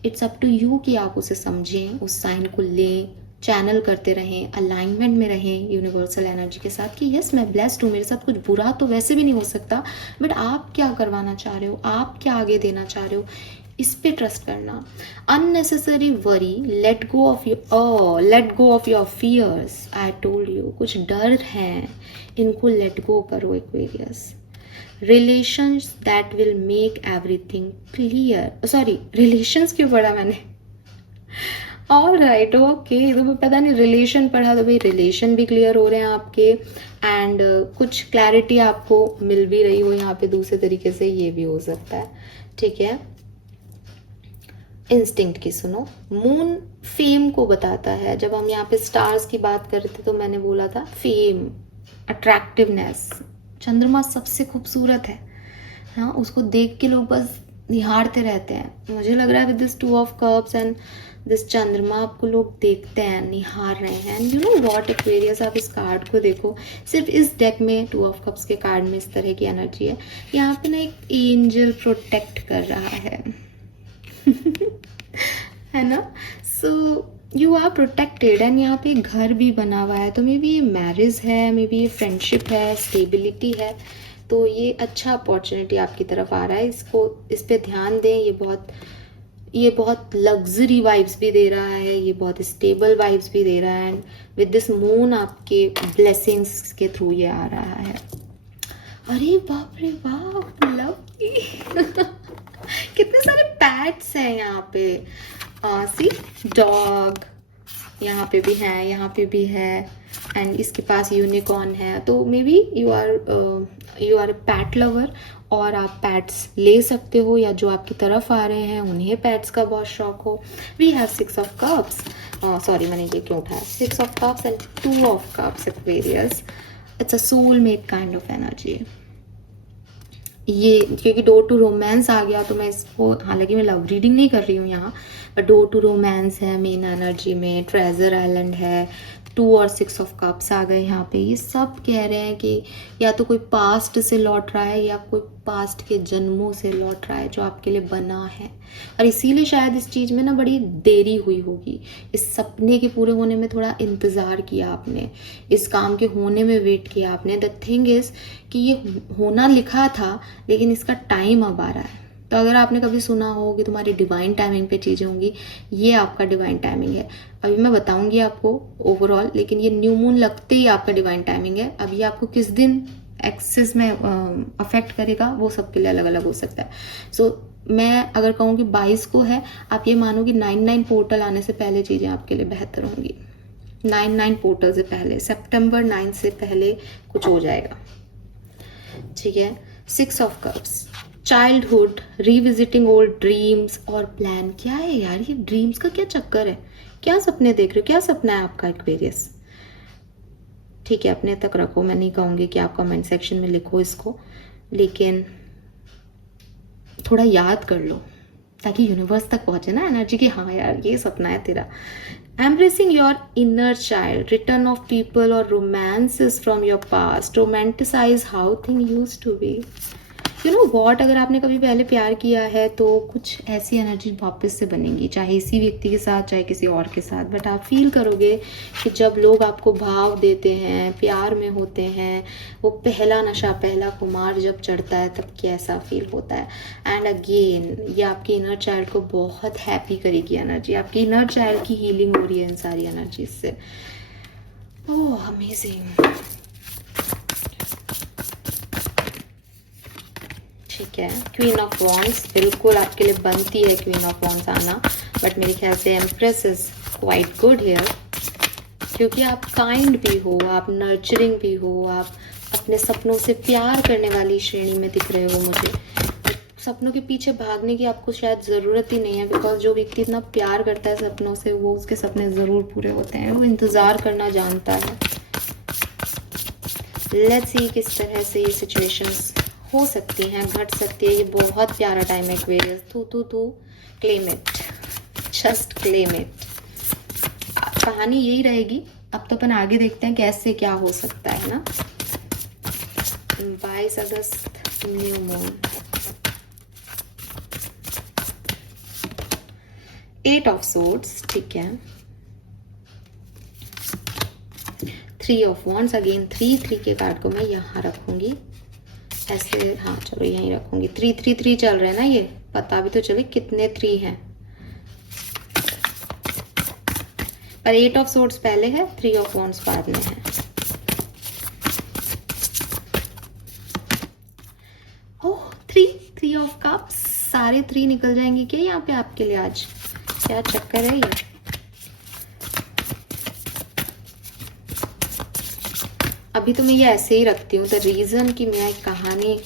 इट्स अप टू यू कि आप उसे समझें, उस साइन को लें, चैनल करते रहें, अलाइनमेंट में रहें यूनिवर्सल एनर्जी के साथ कि यस मैं ब्लेस्ड हूँ, मेरे साथ कुछ बुरा तो वैसे भी नहीं हो सकता, बट आप क्या करवाना चाह रहे हो, आप क्या आगे देना चाह रहे हो, इस पे ट्रस्ट करना। Unnecessary worry, let go of your fears. I told you, कुछ डर हैं, इनको लेट गो करो Aquarius. Relations that will make everything clear. Sorry, relations क्यों पढ़ा मैंने? ऑल राइट, ओके, तो मैं पता नहीं रिलेशन पढ़ा, तो भाई रिलेशन भी क्लियर हो रहे हैं आपके। एंड कुछ क्लैरिटी आपको मिल भी रही हो यहाँ पे दूसरे तरीके से, ये भी हो सकता है, ठीक है। इंस्टिंक्ट की सुनो। मून फेम को बताता है। जब हम यहाँ पे स्टार्स की बात कर रहे थे तो मैंने बोला था फेम, अट्रैक्टिवनेस। चंद्रमा सबसे खूबसूरत है, हाँ, उसको देख के लोग बस निहारते रहते हैं। मुझे लग रहा है with this 2 of cups and this चंद्रमा, आपको लोग देखते हैं, निहार रहे हैं। And you know what Aquarius, आप इस कार्ड को देखो, सिर्फ इस डेक में 2 ऑफ कप्स के कार्ड में इस तरह की एनर्जी है। यहाँ पे ना एक एंजल प्रोटेक्ट कर रहा है है ना। So you are protected. And यहाँ पे घर भी बना हुआ है, तो मे बी ये मैरिज है, मे बी ये फ्रेंडशिप है, स्टेबिलिटी है। तो ये अच्छा अपॉर्चुनिटी आपकी तरफ आ रहा है, इस पे ध्यान दें। ये बहुत लग्जरी वाइब्स भी दे रहा है, ये बहुत स्टेबल वाइब्स भी दे रहा है। एंड विद दिस मून आपके ब्लेसिंग्स के थ्रू ये आ रहा है। अरे बाप रे बाप, लवली कितने सारे पैट्स हैं यहाँ पे। सी डॉग यहाँ पे भी है, यहाँ पे भी है, एंड इसके पास यूनिकॉर्न है। तो maybe you are a pet lover, और आप पैट्स ले सकते हो, या जो आपकी तरफ आ रहे हैं उन्हें पैट्स का बहुत शौक हो। We have 6 of cups. Sorry मैंने ये क्यों उठाया, 6 of cups and 2 of cups Aquarius. It's a soulmate kind of energy. ये क्योंकि डोर टू रोमांस आ गया तो मैं इसको, हालांकि मैं लव रीडिंग नहीं कर रही हूँ यहाँ, बट डोर टू रोमांस है मेन एनर्जी में, ट्रेजर आइलैंड है, 2 और 6 ऑफ कप्स आ गए यहाँ पे। ये सब कह रहे हैं कि या तो कोई पास्ट से लौट रहा है या कोई पास्ट के जन्मों से लौट रहा है जो आपके लिए बना है, और इसीलिए शायद इस चीज़ में ना बड़ी देरी हुई होगी। इस सपने के पूरे होने में थोड़ा इंतज़ार किया आपने, इस काम के होने में वेट किया आपने। द थिंग इज़ कि ये होना लिखा था लेकिन इसका टाइम अब आ रहा है। तो अगर आपने कभी सुना हो कि तुम्हारी डिवाइन टाइमिंग पे चीज़ें होंगी, ये आपका डिवाइन टाइमिंग है। अभी मैं बताऊंगी आपको ओवरऑल, लेकिन ये न्यू मून लगते ही आपका डिवाइन टाइमिंग है। अभी आपको किस दिन एक्सेस में अफेक्ट करेगा वो सबके लिए अलग अलग हो सकता है। सो मैं अगर कहूँ कि 22 को है, आप ये मानो कि 9/9 पोर्टल आने से पहले चीज़ें आपके लिए बेहतर होंगी। 9/9 पोर्टल से पहले, सितंबर 9 से पहले कुछ हो जाएगा, ठीक है। 6 of cups, childhood, revisiting old dreams और प्लान। क्या है यार ये ड्रीम्स का क्या चक्कर है, क्या सपने देख रहे हो, क्या सपना है आपका एक्वेरियस? ठीक है, अपने तक रखो, मैं नहीं कहूँगी कि आप कमेंट सेक्शन में लिखो इसको, लेकिन थोड़ा याद कर लो ताकि यूनिवर्स तक पहुंचे ना एनर्जी की, हाँ यार ये सपना है तेरा। Embracing your inner child, return of people और romances from your past, romanticise how thing used to be. You know what, अगर आपने कभी पहले प्यार किया है तो कुछ ऐसी एनर्जी वापस से बनेगी, चाहे इसी व्यक्ति के साथ चाहे किसी और के साथ। बट आप फील करोगे कि जब लोग आपको भाव देते हैं, प्यार में होते हैं, वो पहला नशा, पहला खुमार जब चढ़ता है तब कैसा फील होता है। एंड अगेन ये आपकी इनर चाइल्ड को बहुत हैप्पी करेगी एनर्जी, आपकी इनर चाइल्ड की हीलिंग हो रही है इन सारी एनर्जी से। ओह अमेजिंग, ठीक है। क्वीन ऑफ वॉन्ड्स, बिल्कुल आपके लिए बनती है क्वीन ऑफ वॉन्ड्स आना, बट मेरे ख्याल से empress is quite good here, क्योंकि आप काइंड भी हो, आप नर्चरिंग भी हो, आप अपने सपनों से प्यार करने वाली श्रेणी में दिख रहे हो मुझे। सपनों के पीछे भागने की आपको शायद ज़रूरत ही नहीं है, बिकॉज जो व्यक्ति इतना प्यार करता है सपनों से वो उसके सपने ज़रूर पूरे होते हैं, वो इंतज़ार करना जानता है। लेट्स सी किस तरह से ये सिचुएशंस हो सकती हैं, घट सकती है। ये बहुत प्यारा टाइम है एक्वेरियस, तू claim it, just claim it. कहानी यही रहेगी। अब तो अपन आगे देखते हैं कैसे क्या हो सकता है ना। 22 अगस्त न्यू मून, 8 ऑफ सोर्ड्स, ठीक है। 3 ऑफ वॉन्ड्स, अगेन 3 के कार्ड को मैं यहाँ रखूंगी ऐसे, हाँ चलो यहीं रखूंगी। 3 चल रहे हैं ना, ये पता भी तो चले कितने 3 हैं, पर 8 ऑफ सोर्ड्स पहले है, 3 ऑफ वॉन्ड्स बाद में है। ओह 3 ऑफ कप्स, सारे 3 निकल जाएंगे क्या यहाँ पे आपके लिए आज? क्या चक्कर है ये? अभी तो मैं ये ऐसे ही रखती हूँ, द रीज़न कि मैं कहानी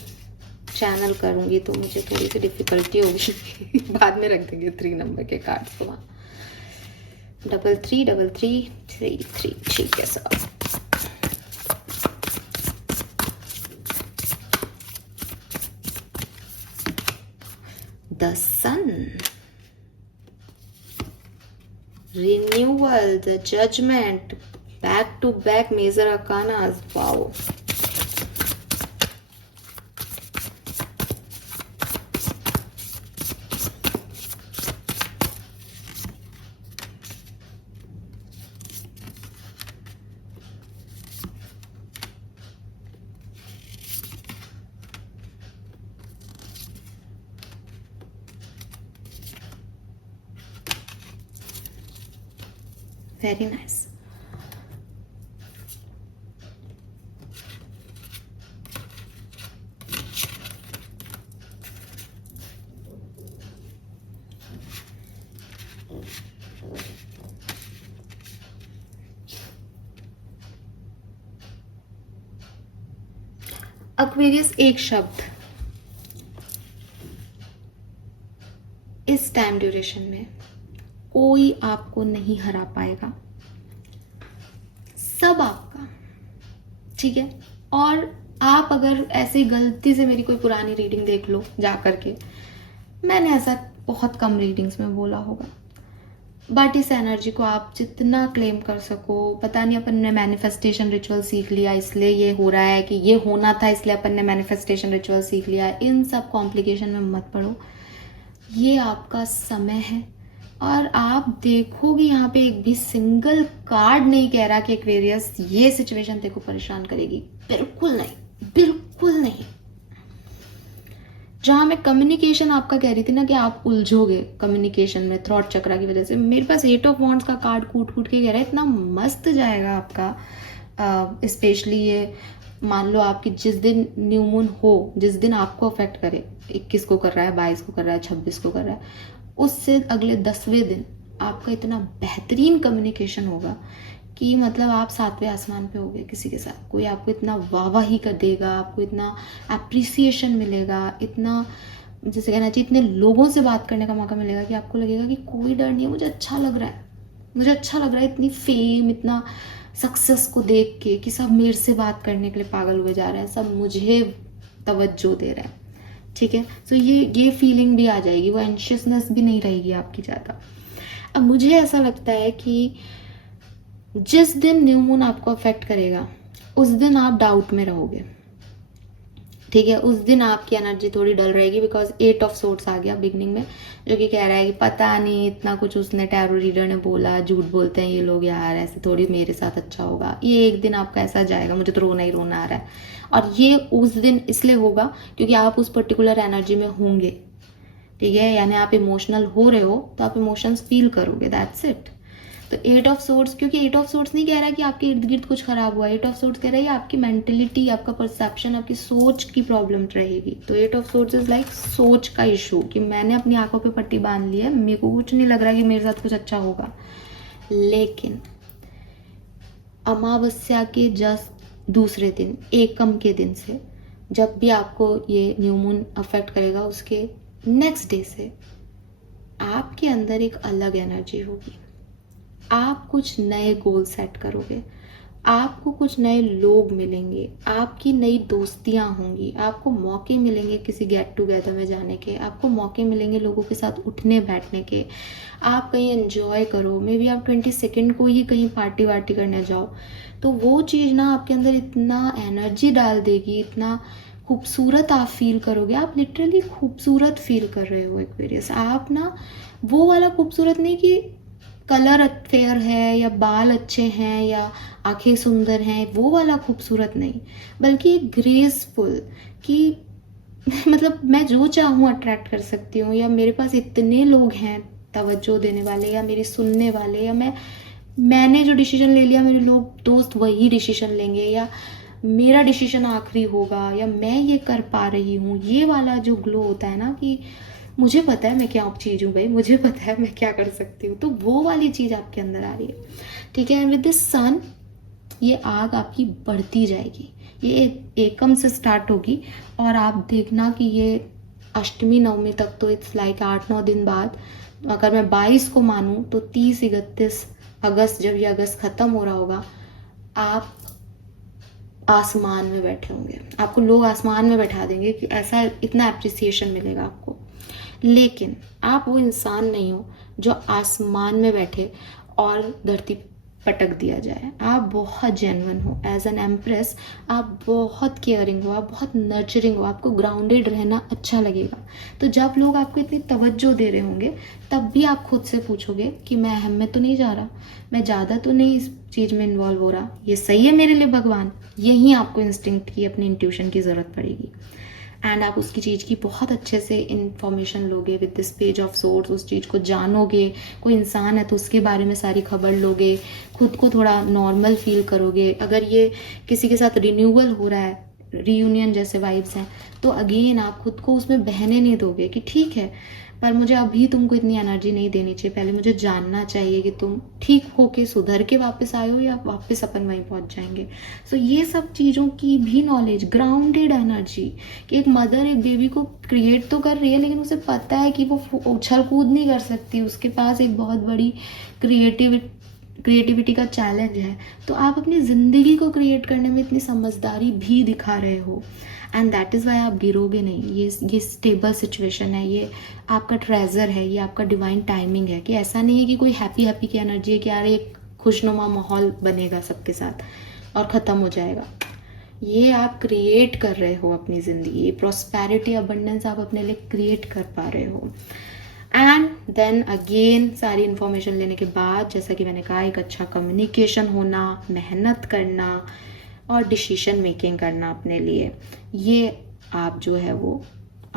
चैनल करूँगी तो मुझे थोड़ी सी डिफिकल्टी होगी बाद में रख देंगे 3 नंबर के कार्ड्स को वहाँ। 3 ठीक है sir. The sun, renewal, the judgment, back to back major arcanas. Wow. Very nice. Aquarius, एक शब्द इस टाइम ड्यूरेशन में कोई आपको नहीं हरा पाएगा, सब आपका, ठीक है। और आप अगर ऐसे गलती से मेरी कोई पुरानी रीडिंग देख लो जा करके, मैंने ऐसा बहुत कम रीडिंग्स में बोला होगा, बट इस एनर्जी को आप जितना क्लेम कर सको, पता नहीं अपन ने मैनिफेस्टेशन रिचुअल सीख लिया इसलिए ये हो रहा है, कि ये होना था इसलिए अपन ने मैनिफेस्टेशन रिचुअल सीख लिया, इन सब कॉम्प्लिकेशन में मत पड़ो। ये आपका समय है और आप देखोगे यहाँ पे एक भी सिंगल कार्ड नहीं कह रहा कि एक्वेरियस ये सिचुएशन तेरे को परेशान करेगी, बिल्कुल नहीं, बिल्कुल नहीं। जहां मैं कम्युनिकेशन आपका कह रही थी ना कि आप उलझोगे कम्युनिकेशन में थ्रॉट चक्रा की वजह से, मेरे पास 8 ऑफ वॉन्ड्स का कार्ड कूट कूट के कह रहा है इतना मस्त जाएगा आपका। स्पेशली ये मान लो आपकी जिस दिन न्यू मून हो, जिस दिन आपको अफेक्ट करे, 21 को कर रहा है, 22 को कर रहा है, 26 को कर रहा है, उससे अगले 10वें दिन आपका इतना बेहतरीन कम्युनिकेशन होगा कि मतलब आप 7वें आसमान पे होगे किसी के साथ, कोई आपको इतना वाहवाही कर देगा, आपको इतना अप्रिसिएशन मिलेगा, इतना जैसे कहना चाहिए इतने लोगों से बात करने का मौका मिलेगा कि आपको लगेगा कि कोई डर नहीं है, मुझे अच्छा लग रहा है, मुझे अच्छा लग रहा है, इतनी फेम, इतना सक्सेस को देख के कि सब मेरे से बात करने के लिए पागल हुए जा रहे हैं, सब मुझे तवज्जो दे रहे हैं, ठीक है। तो ये फीलिंग भी आ जाएगी, वो एंशियसनेस भी नहीं रहेगी आपकी ज़्यादा। अब मुझे ऐसा लगता है कि जिस दिन न्यू मून आपको अफेक्ट करेगा उस दिन आप डाउट में रहोगे, ठीक है। उस दिन आपकी एनर्जी थोड़ी डल रहेगी, बिकॉज 8 ऑफ सोर्ट्स आ गया बिगनिंग में, जो कि कह रहा है कि पता नहीं इतना कुछ उसने टैरो रीडर ने बोला, झूठ बोलते हैं ये लोग यार, ऐसे थोड़ी मेरे साथ अच्छा होगा, ये एक दिन आपका ऐसा जाएगा, मुझे तो रोना ही रोना आ रहा है। और ये उस दिन इसलिए होगा क्योंकि आप उस पर्टिकुलर एनर्जी में होंगे, ठीक है। यानी आप इमोशनल हो रहे हो तो आप इमोशंस फील करोगे, दैट्स इट। तो 8 ऑफ सोर्ट्स, क्योंकि 8 ऑफ सोर्ट्स नहीं कह रहा कि आपके इर्द गिर्द कुछ खराब हुआ, 8 ऑफ सोर्ट्स कह रहा है आपकी मेंटेलिटी, आपका परसेप्शन, आपकी सोच की प्रॉब्लम रहेगी। तो 8 ऑफ सोर्ट्स इज लाइक सोच का इशू, कि मैंने अपनी आंखों पे पट्टी बांध ली है, मेरे को कुछ नहीं लग रहा कि मेरे साथ कुछ अच्छा होगा। लेकिन अमावस्या के जस्ट दूसरे दिन, एकम के दिन से, जब भी आपको ये न्यू मून अफेक्ट करेगा, उसके नेक्स्ट डे से आपके अंदर एक अलग एनर्जी होगी, आप कुछ नए गोल सेट करोगे, आपको कुछ नए लोग मिलेंगे, आपकी नई दोस्तियां होंगी, आपको मौके मिलेंगे किसी गेट टुगेदर में जाने के, आपको मौके मिलेंगे लोगों के साथ उठने बैठने के, आप कहीं एंजॉय करो, मे बी आप 22 को ही कहीं पार्टी वार्टी करने जाओ, तो वो चीज़ ना आपके अंदर इतना एनर्जी डाल देगी, इतना खूबसूरत आप फील करोगे, आप लिटरली खूबसूरत फील कर रहे हो एक्वेरियस। आप ना वो वाला खूबसूरत नहीं कि कलर फेयर है या बाल अच्छे हैं या आंखें सुंदर हैं, वो वाला खूबसूरत नहीं, बल्कि एक ग्रेसफुल, कि मतलब मैं जो चाहूँ अट्रैक्ट कर सकती हूँ, या मेरे पास इतने लोग हैं तवज्जो देने वाले या मेरी सुनने वाले, या मैंने जो डिसीजन ले लिया मेरे लोग दोस्त वही डिसीजन लेंगे, या मेरा डिसीजन आखिरी होगा, या मैं ये कर पा रही हूँ, ये वाला जो ग्लो होता है ना कि मुझे पता है मैं क्या चीज़ हूँ भाई, मुझे पता है मैं क्या कर सकती हूँ, तो वो वाली चीज़ आपके अंदर आ रही है, ठीक है। विद दिस सन ये आग आपकी बढ़ती जाएगी, ये एकम से स्टार्ट होगी और आप देखना कि ये अष्टमी नवमी तक, तो इट्स लाइक 8-9 दिन बाद, अगर मैं 22 को मानूँ तो 30-31 अगस्त, जब ये अगस्त ख़त्म हो रहा होगा, आप आसमान में बैठे होंगे, आपको लोग आसमान में बैठा देंगे कि ऐसा इतना अप्रिसिएशन मिलेगा आपको। लेकिन आप वो इंसान नहीं हो जो आसमान में बैठे और धरती पटक दिया जाए, आप बहुत जेन्युइन हो, एज एन एम्प्रेस आप बहुत केयरिंग हो, आप बहुत नर्चरिंग हो, आपको ग्राउंडेड रहना अच्छा लगेगा। तो जब लोग आपको इतनी तवज्जो दे रहे होंगे तब भी आप खुद से पूछोगे कि मैं अहम में तो नहीं जा रहा, मैं ज़्यादा तो नहीं इस चीज़ में इन्वॉल्व हो रहा, ये सही है मेरे लिए भगवान। यहीं आपको इंस्टिंक्ट की, अपनी इंट्यूशन की ज़रूरत पड़ेगी, एंड आप उसकी चीज़ की बहुत अच्छे से इन्फॉर्मेशन लोगे with this page of source, उस चीज़ को जानोगे, कोई इंसान है तो उसके बारे में सारी खबर लोगे, खुद को थोड़ा नॉर्मल फील करोगे। अगर ये किसी के साथ रिन्यूअल हो रहा है, रीयूनियन जैसे वाइब्स हैं, तो अगेन आप खुद को उसमें बहने नहीं दोगे कि ठीक है पर मुझे अभी तुमको इतनी एनर्जी नहीं देनी चाहिए, पहले मुझे जानना चाहिए कि तुम ठीक होके सुधर के वापस आए हो या वापस अपन वहीं पहुंच जाएंगे। सो ये सब चीज़ों की भी नॉलेज, ग्राउंडेड एनर्जी, कि एक मदर एक बेबी को क्रिएट तो कर रही है लेकिन उसे पता है कि वो उछल कूद नहीं कर सकती, उसके पास एक बहुत बड़ी क्रिएटिविटी का चैलेंज है। तो आप अपनी ज़िंदगी को क्रिएट करने में इतनी समझदारी भी दिखा रहे हो, एंड दैट इज़ वाई आप गिरोगे नहीं। ये स्टेबल सिचुएशन है, ये आपका ट्रेजर है, ये आपका डिवाइन टाइमिंग है। कि ऐसा नहीं है कि कोई हैप्पी हैप्पी की एनर्जी है कि यार एक खुशनुमा माहौल बनेगा सबके साथ और ख़त्म हो जाएगा। ये आप क्रिएट कर रहे हो अपनी ज़िंदगी, ये प्रॉस्पेरिटी अबंडेंस आप अपने लिए क्रिएट कर पा रहे हो। एंड देन अगेन सारी इन्फॉर्मेशन लेने के बाद, जैसा कि मैंने कहा, एक अच्छा कम्युनिकेशन होना, मेहनत करना और डिसीजन मेकिंग करना अपने लिए, ये आप जो है वो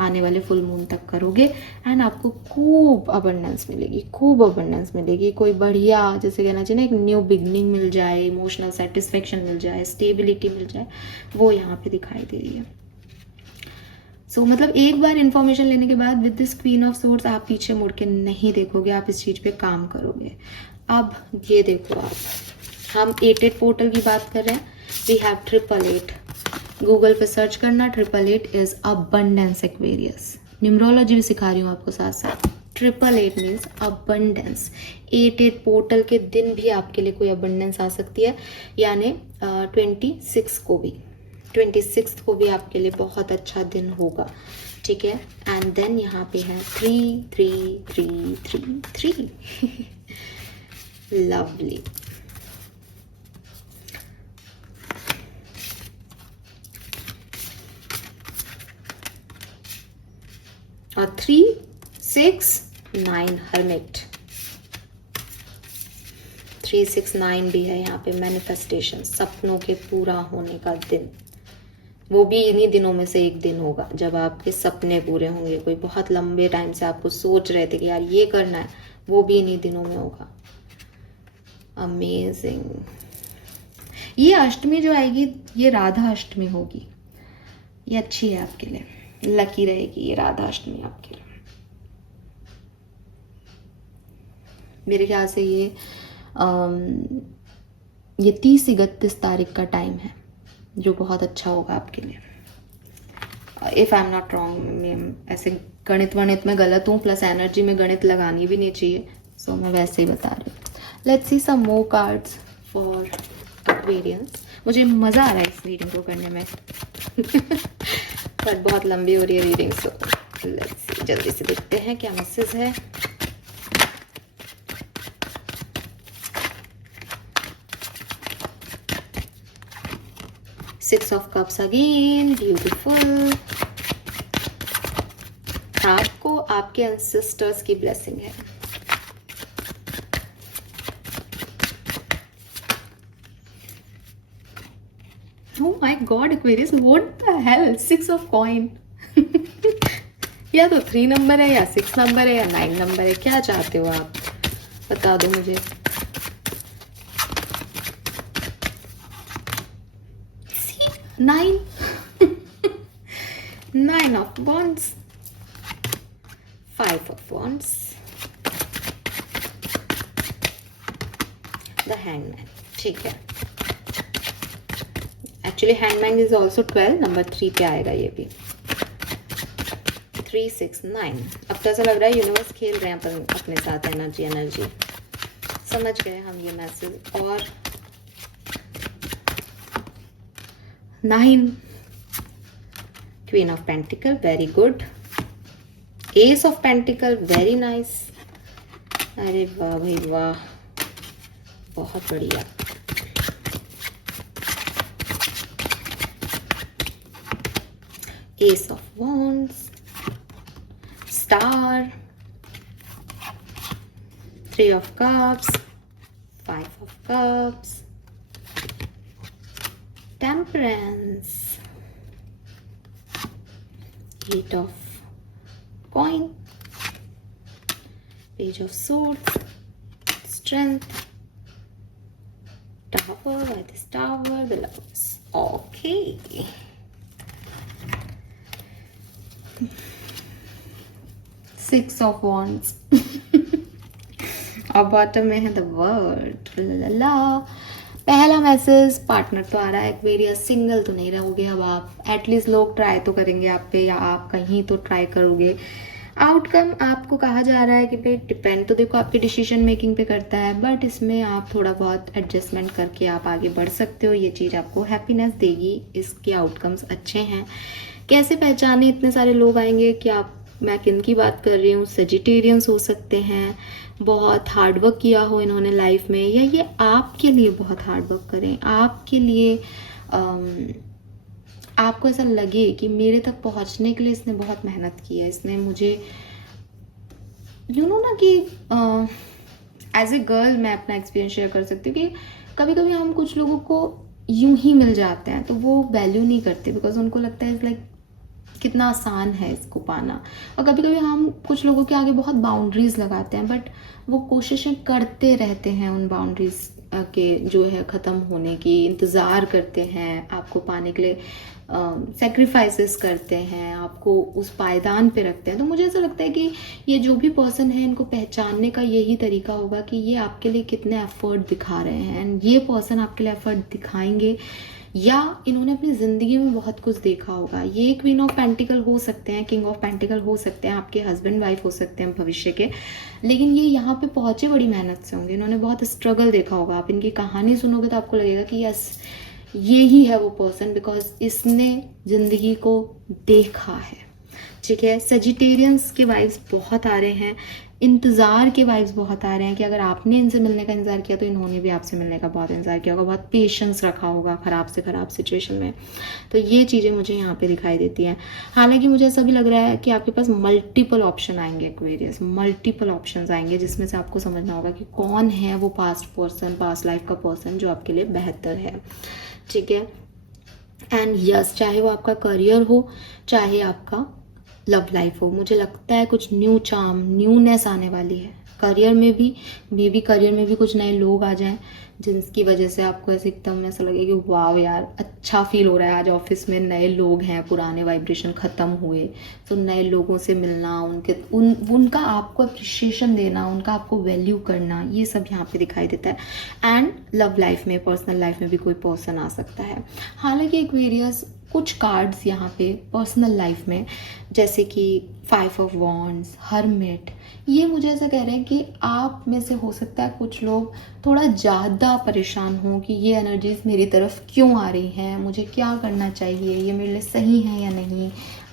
आने वाले फुल मून तक करोगे एंड आपको खूब अबंडेंस मिलेगी, खूब अबंडेंस मिलेगी। कोई बढ़िया, जैसे कहना चाहिए ना, एक न्यू बिगनिंग मिल जाए, इमोशनल सेटिस्फेक्शन मिल जाए, स्टेबिलिटी मिल जाए, वो यहाँ पे दिखाई दे रही है। सो मतलब एक बार इन्फॉर्मेशन लेने के बाद with this queen of swords आप पीछे मुड़ के नहीं देखोगे, आप इस चीज़ पे काम करोगे। अब ये देखो, आप हम 88 पोर्टल की बात कर रहे हैं। वी हैव 888, गूगल पे सर्च करना, 888 इज अबंडेंस एक्वेरियस। न्यूमरोलॉजी भी सिखा रही हूँ आपको साथ साथ। 888 मीन्स अबंडेंस। 88 पोर्टल के दिन भी आपके लिए कोई अबंडेंस आ सकती है, यानी 26 को भी, 26 को भी आपके लिए बहुत अच्छा दिन होगा, ठीक है। एंड देन यहाँ पे है 333333 लवली। और 369 हर्मिट, 369 भी है यहाँ पे, मैनिफेस्टेशन, सपनों के पूरा होने का दिन। वो भी इन्हीं दिनों में से एक दिन होगा जब आपके सपने पूरे होंगे। कोई बहुत लंबे टाइम से आपको सोच रहे थे कि यार ये करना है, वो भी इन्हीं दिनों में होगा। अमेजिंग। ये अष्टमी जो आएगी, ये राधा अष्टमी होगी, ये अच्छी है आपके लिए, लकी रहेगी ये राधा अष्टमी आपके लिए। मेरे ख्याल से ये 30-31 तारीख का टाइम है जो बहुत अच्छा होगा आपके लिए। If I am not wrong, ऐसे गणित वणित में गलत हूँ, प्लस एनर्जी में गणित लगानी भी नहीं चाहिए, सो मैं वैसे ही बता रही हूँ। Let's see some more cards for Aquarians. मुझे मज़ा आ रहा है इस रीडिंग को करने में पर बहुत लंबी हो रही है रीडिंग, सो लेट्स सी, जल्दी से देखते हैं क्या मैसेज है। Six of Cups again, beautiful। आपको आपके एंसेस्टर्स की ब्लेसिंग है। Oh my God, Aquarius, what the hell? 6 of coin। या तो 3 नंबर है, या 6 नंबर है, या 9 नंबर है, क्या चाहते हो आप, बता दो मुझे। 9 9 of wands, 5 of wands, the hangman, ठीक है। Actually hangman is also 12, number 3 पे आएगा ये भी। 3 6 9। अब तो ऐसा लग रहा है यूनिवर्स खेल रहे हैं अपने साथ, एनर्जी समझ गए हम ये मैसेज। और 9 queen of pentacle, very good. S of pentacle, very nice. अरे वाह भाई वाह, बहुत बढ़िया। Ace of Wands, Star, 3 of Cups, 5 of Cups, Temperance, 8 of Coin, Page of Swords, Strength, Tower, by this Tower, the Lovers. Okay. 6 of wands और बॉटम में है द वर्ड ला। पहला मैसेज पार्टनर तो आ रहा है एक्वेरियस, सिंगल तो नहीं रहोगे अब आप, एटलीस्ट लोग ट्राई तो करेंगे आप पे या आप कहीं तो ट्राई करोगे। आउटकम आपको कहा जा रहा है कि भाई डिपेंड तो देखो आपकी डिसीजन मेकिंग पे करता है, बट इसमें आप थोड़ा बहुत एडजस्टमेंट करके आप आगे बढ़ सकते हो। ये चीज़ आपको हैप्पीनेस देगी, इसके आउटकम्स अच्छे हैं। कैसे पहचाने, इतने सारे लोग आएंगे कि आप, मैं किन की बात कर रही हूँ, सजिटेरियंस हो सकते हैं, बहुत हार्डवर्क किया हो इन्होंने लाइफ में, या ये आपके लिए बहुत हार्डवर्क करें, आपके लिए आपको ऐसा लगे कि मेरे तक पहुंचने के लिए इसने बहुत मेहनत की है, इसने मुझे ना कि एज ए गर्ल मैं अपना एक्सपीरियंस शेयर कर सकती हूँ कि कभी कभी हम कुछ लोगों को यूं ही मिल जाते हैं तो वो वैल्यू नहीं करते, बिकॉज उनको लगता है लाइक कितना आसान है इसको पाना। और कभी कभी हम कुछ लोगों के आगे बहुत बाउंड्रीज लगाते हैं, बट वो कोशिशें करते रहते हैं उन बाउंड्रीज के जो है ख़त्म होने की, इंतज़ार करते हैं आपको पाने के लिए, सेक्रीफाइसेस करते हैं, आपको उस पायदान पे रखते हैं। तो मुझे ऐसा लगता है कि ये जो भी पर्सन है इनको पहचानने का यही तरीका होगा कि ये आपके लिए कितने एफर्ट दिखा रहे हैं, एंड ये पर्सन आपके लिए एफर्ट दिखाएंगे या इन्होंने अपनी ज़िंदगी में बहुत कुछ देखा होगा। ये क्वीन ऑफ पेंटिकल हो सकते हैं, किंग ऑफ पेंटिकल हो सकते हैं, आपके हस्बैंड वाइफ हो सकते हैं भविष्य के, लेकिन ये यहाँ पे पहुँचे बड़ी मेहनत से होंगे, इन्होंने बहुत स्ट्रगल देखा होगा। आप इनकी कहानी सुनोगे तो आपको लगेगा कि यस ये ही है वो पर्सन, बिकॉज इसने ज़िंदगी को देखा है। ठीक है, सजिटेरियंस के वाइब्स बहुत आ रहे हैं, इंतज़ार के वाइब्स बहुत आ रहे हैं कि अगर आपने इनसे मिलने का इंतज़ार किया तो इन्होंने भी आपसे मिलने का बहुत इंतज़ार किया होगा, बहुत पेशेंस रखा होगा ख़राब से ख़राब सिचुएशन में। तो ये चीज़ें मुझे यहाँ पे दिखाई देती हैं। हालांकि मुझे ऐसा भी लग रहा है कि आपके पास मल्टीपल ऑप्शन आएंगे एक्वेरियस, मल्टीपल ऑप्शंस आएंगे जिसमें से आपको समझना होगा कि कौन है वो पास्ट पर्सन, पास्ट लाइफ का पर्सन जो आपके लिए बेहतर है। ठीक है, एंड यस, चाहे वो आपका करियर हो, चाहे आपका लव लाइफ हो, मुझे लगता है कुछ न्यू चार्म, न्यूनेस आने वाली है। करियर में भी मे बी करियर में भी कुछ नए लोग आ जाएं जिनकी वजह से आपको ऐसे एकदम ऐसा लगे कि वाह यार अच्छा फील हो रहा है, आज ऑफिस में नए लोग हैं, पुराने वाइब्रेशन ख़त्म हुए, तो नए लोगों से मिलना, उनका आपको अप्रिशिएशन देना, उनका आपको वैल्यू करना, ये सब यहाँ पे दिखाई देता है। एंड लव लाइफ में, पर्सनल लाइफ में भी कोई पर्सन आ सकता है। हालांकि एक्वेरियस कुछ कार्ड्स यहाँ पे पर्सनल लाइफ में, जैसे कि 5 ऑफ वॉन्ड्स, हर्मिट, ये मुझे ऐसा कह रहे हैं कि आप में से हो सकता है कुछ लोग थोड़ा ज़्यादा परेशान हों कि ये एनर्जीज मेरी तरफ क्यों आ रही हैं, मुझे क्या करना चाहिए, ये मेरे लिए सही है या नहीं।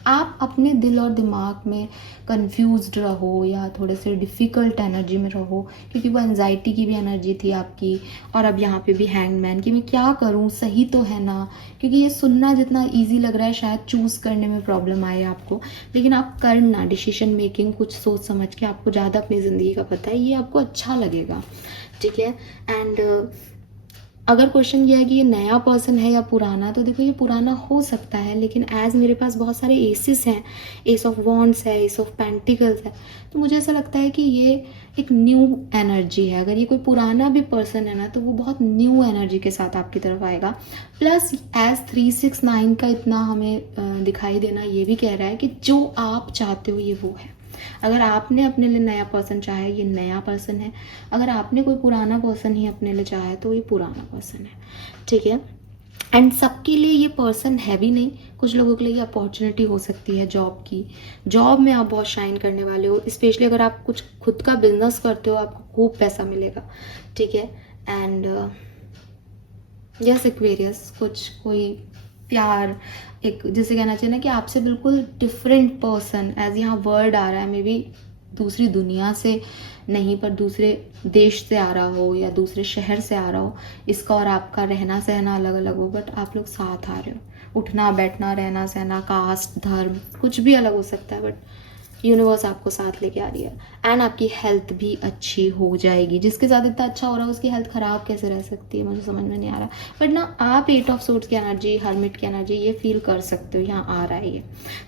आप अपने दिल और दिमाग में कंफ्यूज्ड रहो या थोड़े से डिफ़िकल्ट एनर्जी में रहो, क्योंकि वो एंजाइटी की भी एनर्जी थी आपकी, और अब यहाँ पे भी हैंगमैन कि मैं क्या करूँ, सही तो है ना, क्योंकि ये सुनना जितना इजी लग रहा है शायद चूज़ करने में प्रॉब्लम आए आपको, लेकिन आप करना, डिसीजन मेकिंग कुछ सोच समझ के, आपको ज़्यादा अपनी ज़िंदगी का पता है, ये आपको अच्छा लगेगा। ठीक है, एंड अगर क्वेश्चन ये है कि ये नया पर्सन है या पुराना, तो देखो ये पुराना हो सकता है, लेकिन एज मेरे पास बहुत सारे एसेस हैं, एस ऑफ वॉन्ड्स है, एस ऑफ पेंटिकल्स है, तो मुझे ऐसा लगता है कि ये एक न्यू एनर्जी है। अगर ये कोई पुराना भी पर्सन है ना, तो वो बहुत न्यू एनर्जी के साथ आपकी तरफ आएगा। प्लस एज 369 का इतना हमें दिखाई देना ये भी कह रहा है कि जो आप चाहते हो ये वो है। अगर आपने अपने लिए नया पर्सन चाहा है, ये नया पर्सन है। अगर आपने कोई पुराना पर्सन ही अपने लिए चाहा है, तो ये पुराना पर्सन है। ठीक है, एंड सबके लिए ये पर्सन है भी नहीं, कुछ लोगों के लिए ये अपॉर्चुनिटी हो सकती है जॉब की। जॉब में आप बहुत शाइन करने वाले हो, स्पेशली अगर आप कुछ खुद का बिजनेस करते हो, आपको खूब पैसा मिलेगा। ठीक है, एंड यस एक्वेरियस, कुछ कोई प्यार, एक जैसे कहना चाहिए ना कि आपसे बिल्कुल डिफरेंट पर्सन, एज यहाँ वर्ड आ रहा है, मे बी दूसरी दुनिया से नहीं पर दूसरे देश से आ रहा हो या दूसरे शहर से आ रहा हो, इसका और आपका रहना सहना अलग अलग हो, बट आप लोग साथ आ रहे हो, उठना बैठना, रहना सहना, कास्ट, धर्म, कुछ भी अलग हो सकता है, बट यूनिवर्स आपको साथ लेके आ रही है। एंड आपकी हेल्थ भी अच्छी हो जाएगी। जिसके साथ इतना अच्छा हो रहा है उसकी हेल्थ ख़राब कैसे रह सकती है, मुझे समझ में नहीं आ रहा। बट ना आप 8 ऑफ सोर्ट्स की एनर्जी, हर्मिट की एनर्जी ये फील कर सकते हो, यहाँ आ रहा है ये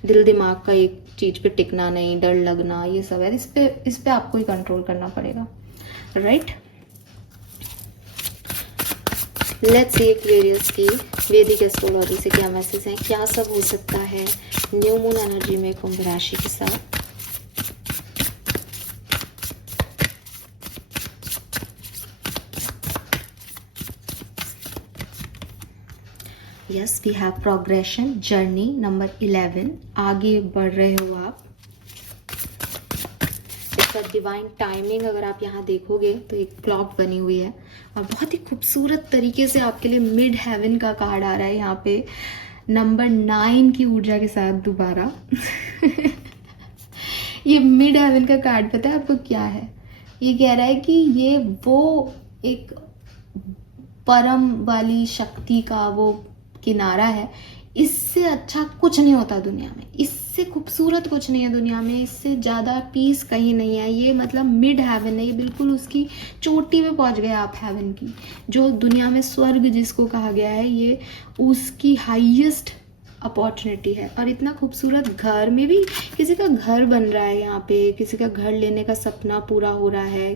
दिल दिमाग का एक चीज़ पे टिकना नहीं, डर लगना, ये सब है, इस पे आपको ही कंट्रोल करना पड़ेगा। राइट, लेट्स सी एक्वेरियस की वैदिक एस्ट्रोलॉजी से क्या मैसेज है, क्या सब हो सकता है न्यू मून एनर्जी में कुंभ राशि के साथ। Yes, we have progression, journey number 11, आगे बढ़ रहे हो आप। इसका डिवाइन टाइमिंग अगर आप यहाँ देखोगे तो एक क्लॉक बनी हुई है और बहुत ही खूबसूरत तरीके से आपके लिए मिड हेवन का कार्ड आ रहा है यहाँ पे, नंबर 9 की ऊर्जा के साथ दोबारा। ये मिड हेवन का कार्ड पता है आपको क्या है? ये कह रहा है कि ये वो एक परम वाली शक्ति का वो किनारा है, इससे अच्छा कुछ नहीं होता दुनिया में, इससे खूबसूरत कुछ नहीं है दुनिया में, इससे ज़्यादा पीस कहीं नहीं है। ये मतलब मिड हेवन है, ये बिल्कुल उसकी चोटी पे पहुंच गए आप हेवन की, जो दुनिया में स्वर्ग जिसको कहा गया है, ये उसकी हाईएस्ट अपॉर्चुनिटी है। और इतना खूबसूरत घर में भी किसी का घर बन रहा है यहाँ पे, किसी का घर लेने का सपना पूरा हो रहा है,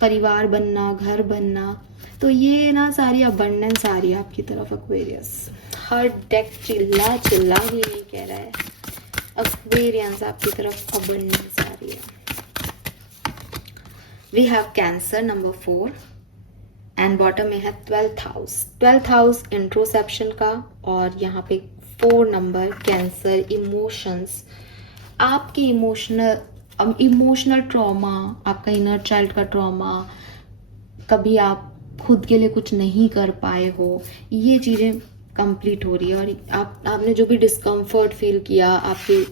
परिवार बनना, घर बनना। तो ये ना सारी अबंडेंस आ रही है आपकी तरफ एक्वेरियस। हर डेक चिल्ला चिल्ला भी नहीं कह रहा है, एक्वेरियंस आपकी तरफ अबंडेंस आ रही है। We have cancer number 4 and bottom में है 12th हाउस इंट्रोसेप्शन का, और यहाँ पे 4 नंबर कैंसर इमोशंस, आपके इमोशनल ट्रॉमा, आपका इनर चाइल्ड का ट्रॉमा, कभी आप खुद के लिए कुछ नहीं कर पाए हो, ये चीज़ें कंप्लीट हो रही है। और आपने जो भी डिस्कम्फर्ट फील किया, आपके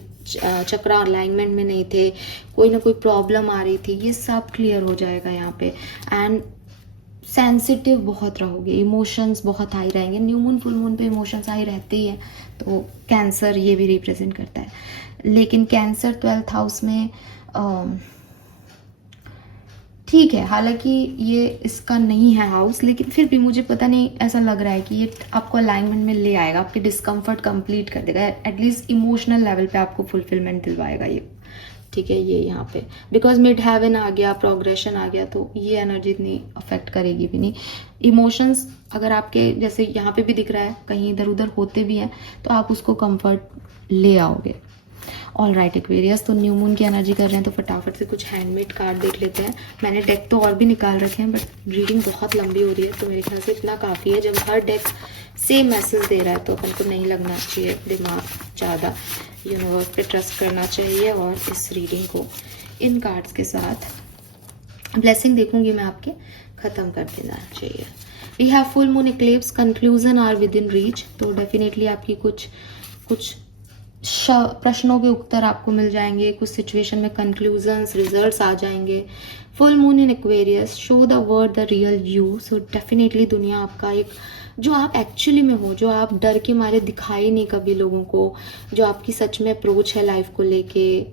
चक्र अलाइनमेंट में नहीं थे, कोई ना कोई प्रॉब्लम आ रही थी, ये सब क्लियर हो जाएगा यहाँ पे। एंड सेंसिटिव बहुत रहोगे, इमोशंस बहुत हाई रहेंगे। न्यू मून फुल मून पे इमोशंस हाई रहते ही हैं, तो कैंसर ये भी रिप्रेजेंट करता है। लेकिन कैंसर 12th हाउस में ठीक है, हालांकि ये इसका नहीं है हाउस, लेकिन फिर भी मुझे पता नहीं ऐसा लग रहा है कि ये आपको अलाइनमेंट में ले आएगा, आपके डिस्कम्फर्ट कंप्लीट कर देगा, एटलीस्ट इमोशनल लेवल पे आपको फुलफिलमेंट दिलवाएगा ये। ठीक है, ये यहाँ पे बिकॉज मिड हेवन आ गया, प्रोग्रेशन आ गया, तो ये एनर्जी इतनी अफेक्ट करेगी भी नहीं। इमोशंस अगर आपके जैसे यहाँ पे भी दिख रहा है कहीं इधर उधर होते भी हैं, तो आप उसको कंफर्ट ले आओगे। ऑल राइट एक्वेरियस, तो न्यू मून की एनर्जी कर रहे हैं तो फटाफट से कुछ हैंडमेड कार्ड देख लेते हैं। मैंने डेक तो और भी निकाल रखे हैं, बट रीडिंग बहुत लंबी हो रही है, तो मेरे ख्याल से इतना काफ़ी है। जब हर डेक सेम मैसेज दे रहा है तो अपन को नहीं लगना चाहिए दिमाग ज़्यादा, यूनिवर्स पे ट्रस्ट करना चाहिए। और इस रीडिंग को इन कार्ड्स के साथ ब्लेसिंग देखूंगी मैं आपके, ख़त्म कर देना चाहिए। We have full moon eclipse, conclusion are within reach, तो डेफिनेटली आपकी कुछ प्रश्नों के उत्तर आपको मिल जाएंगे, कुछ सिचुएशन में कंक्लूजन्स रिजल्ट्स आ जाएंगे। Full moon in Aquarius, show the world the real you, so definitely दुनिया आपका एक जो आप एक्चुअली में हो, जो आप डर के मारे दिखाई नहीं कभी लोगों को, जो आपकी सच में अप्रोच है लाइफ को लेके,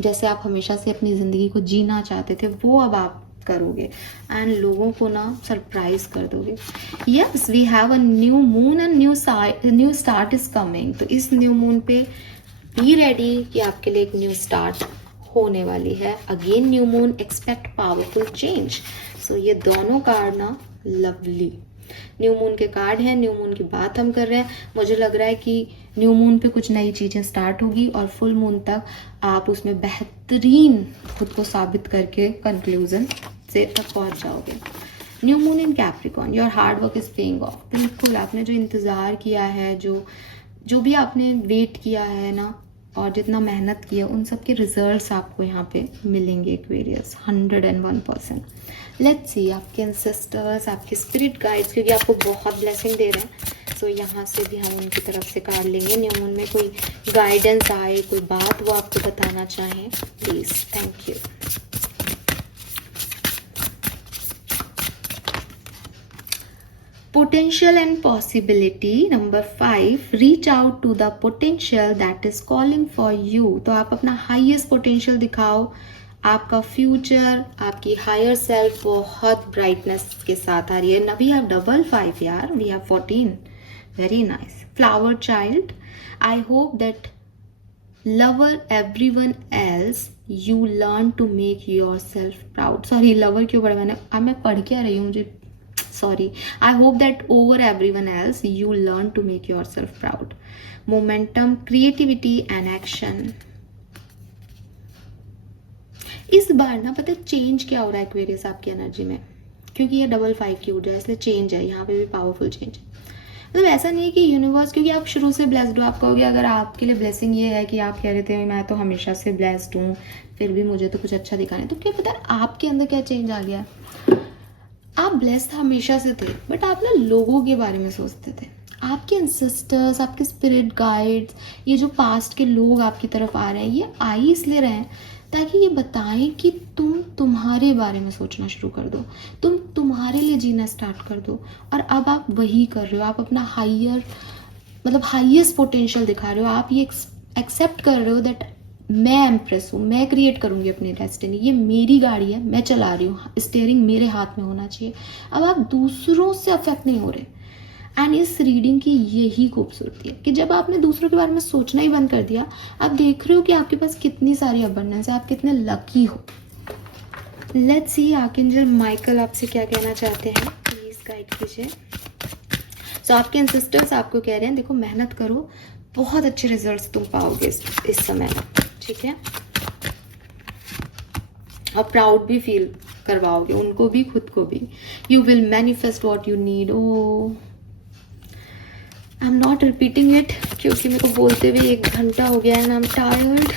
जैसे आप हमेशा से अपनी ज़िंदगी को जीना चाहते थे, वो अब आप करोगे एंड लोगों को ना सरप्राइज कर दोगे। Yes, we have a new moon and new start is coming, तो इस न्यू मून पे बी रेडी कि आपके लिए एक न्यू स्टार्ट होने वाली है। Again new moon, expect powerful change, so ये दोनों कार्ड ना लवली न्यू मून के कार्ड हैं। न्यू मून की बात हम कर रहे हैं, मुझे लग रहा है कि न्यू मून पे कुछ नई चीज़ें स्टार्ट होगी और फुल मून तक आप उसमें बेहतरीन खुद को साबित करके कंक्लूजन से तक पहुंच जाओगे। New moon in Capricorn, your hard work is paying off, बिल्कुल आपने जो इंतज़ार किया है, जो भी आपने वेट किया है ना, और जितना मेहनत किया, उन सब के रिजल्ट्स आपको यहाँ पे मिलेंगे एक्वेरियस, 101%। लेट्स सी आपके एंसेस्टर्स, आपके स्पिरिट गाइड्स, क्योंकि आपको बहुत ब्लेसिंग दे रहे हैं, सो यहाँ से भी हम उनकी तरफ से कार्ड लेंगे। न्यू मून में कोई गाइडेंस आए, कोई बात वो आपको बताना चाहें, please. Thank you. Potential and possibility number 5, reach out to the potential that is calling for you, तो आप अपना हाईएस्ट पोटेंशियल दिखाओ, आपका फ्यूचर, आपकी हायर सेल्फ बहुत ब्राइटनेस के साथ आ रही है। वी हैव डबल 5 यार, we have 14, very nice. Flower child, I hope that lover everyone else you learn to make yourself proud, sorry lover क्यों पढ़ा मैंने, अब मैं पढ़ के आ रही हूँ, मुझे sorry. I hope that over everyone else you learn to make yourself proud. Momentum, creativity and action. इस बार ना पता है चेंज क्या हो रहा है एक्वेरियस आपकी एनर्जी में, क्योंकि ये डबल 5 की ऊर्जा है, इसलिए चेंज है यहाँ पे भी, पावरफुल चेंज। मतलब ऐसा नहीं है कि यूनिवर्स, क्योंकि आप शुरू से ब्लेस्ड हो, आप कहोगे अगर आपके लिए ब्लेसिंग ये है कि आप कह रहे थे मैं तो हमेशा से ब्लेस्ड हूँ, फिर भी मुझे तो कुछ अच्छा दिखा नहीं, तो क्या पता आपके अंदर क्या चेंज आ गया। आप ब्लेस्ड हमेशा से थे, बट आप ना लोगों के बारे में सोचते थे। आपके एंसेस्टर्स, आपके स्पिरिट गाइड्स, ये जो पास्ट के लोग आपकी तरफ आ रहे हैं, ये आ ही इसलिए रहे हैं ताकि ये बताएं कि तुम तुम्हारे बारे में सोचना शुरू कर दो, तुम तुम्हारे लिए जीना स्टार्ट कर दो। और अब आप वही कर रहे हो, आप अपना हायर मतलब हाईएस्ट पोटेंशियल दिखा रहे हो। आप ये एक्सेप्ट कर रहे हो दैट मैं एम्प्रेस हूँ, मैं क्रिएट करूँगी अपनी डेस्टिनी, ये मेरी गाड़ी है, मैं चला रही हूँ, स्टीयरिंग मेरे हाथ में होना चाहिए। अब आप दूसरों से अफेक्ट नहीं हो रहे। एंड इस रीडिंग की यही खूबसूरती है कि जब आपने दूसरों के बारे में सोचना ही बंद कर दिया, आप देख रहे हो कि आपके पास कितनी सारी अबंडेंस है, आप कितने लकी हो। लेट्स सी आर्कएंजल माइकल आपसे क्या कहना चाहते हैं, प्लीज गाइड कीजिए। सो आपके एंसेस्टर्स आपको कह रहे हैं देखो मेहनत करो, बहुत अच्छे रिजल्ट्स तुम पाओगे इस समय में, ठीक है। और प्राउड भी फील करवाओगे उनको भी, खुद को भी। You will manifest what you need. Oh I am not repeating it क्योंकि मेरे को बोलते हुए 1 घंटा हो गया and I am tired.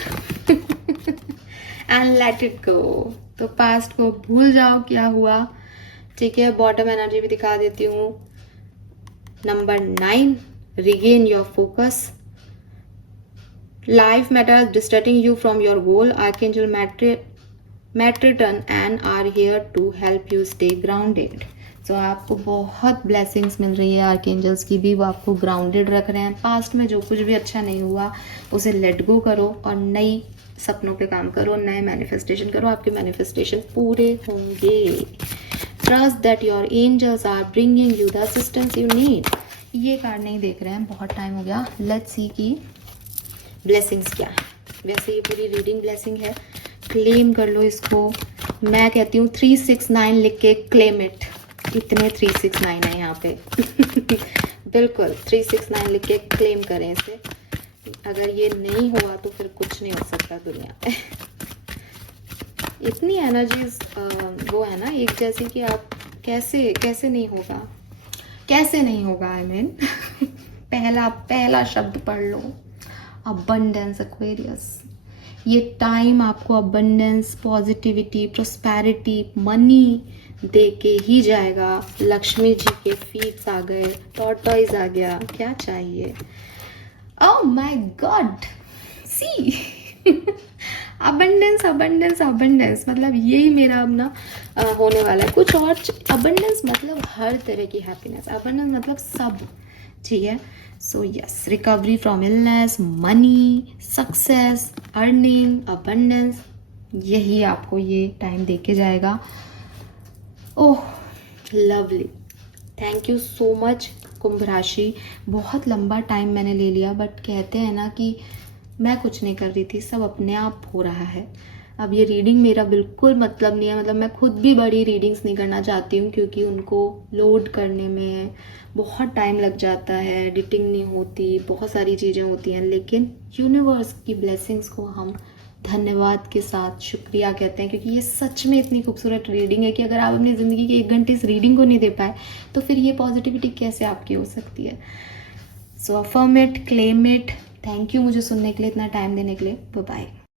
And let it go. तो पास्ट को भूल जाओ क्या हुआ, ठीक है। बॉटम एनर्जी भी दिखा देती हूँ। Number 9, regain your focus. Life matters distracting you from your goal. Archangel Metatron and are here to help you stay grounded. So आपको बहुत ब्लेसिंग्स मिल रही है आर्कएंजल्स की भी, वो आपको ग्राउंडेड रख रहे हैं। पास्ट में जो कुछ भी अच्छा नहीं हुआ उसे लेट गो करो और नई सपनों पे काम करो, नए मैनिफेस्टेशन करो, आपके मैनिफेस्टेशन पूरे होंगे। Trust that your angels are bringing you the assistance you need. ये कार्ड नहीं देख रहे हैं, बहुत टाइम हो गया। लेट्स सी की ब्लेसिंग्स क्या है। वैसे ये पूरी रीडिंग ब्लेसिंग है, क्लेम कर लो इसको। मैं कहती हूँ 369 लिख के क्लेम इट। इतने 369 है यहाँ पे। बिल्कुल 369 लिख के क्लेम करें इसे। अगर ये नहीं हुआ तो फिर कुछ नहीं हो सकता दुनिया में। इतनी एनर्जीज वो है ना एक जैसी कि आप कैसे नहीं होगा, कैसे नहीं होगा। आई मीन पहला शब्द पढ़ लो, अबंडेंस एक्वेरियस। ये टाइम आपको अबंडेंस, पॉजिटिविटी, प्रोस्पेरिटी, मनी दे के ही जाएगा। लक्ष्मी जी के फीट्स आ गए, टॉर्टॉइज आ गया, क्या चाहिए। Oh my God, see abundance abundance abundance, मतलब यही मेरा अब ना होने वाला है। कुछ और अबंडेंस मतलब हर तरह की हैप्पीनेस, अबंडेंस मतलब सब, ठीक है। So yes, recovery from illness, money, success, earning, abundance, यही आपको ये टाइम दे के जाएगा। Oh lovely, thank you so much Kumbh राशि। बहुत लंबा टाइम मैंने ले लिया, बट कहते हैं ना कि मैं कुछ नहीं कर रही थी, सब अपने आप हो रहा है। अब ये रीडिंग मेरा बिल्कुल मतलब नहीं है, मतलब मैं खुद भी बड़ी रीडिंग्स नहीं करना चाहती हूँ क्योंकि उनको लोड करने में बहुत टाइम लग जाता है, एडिटिंग नहीं होती, बहुत सारी चीज़ें होती हैं। लेकिन यूनिवर्स की ब्लेसिंग्स को हम धन्यवाद के साथ शुक्रिया कहते हैं, क्योंकि ये सच में इतनी खूबसूरत रीडिंग है कि अगर आप अपनी ज़िंदगी के 1 घंटे इस रीडिंग को नहीं दे पाए तो फिर ये पॉजिटिविटी कैसे आपकी हो सकती है। So affirm it, claim it. Thank you मुझे सुनने के लिए, इतना टाइम देने के लिए। Bye bye.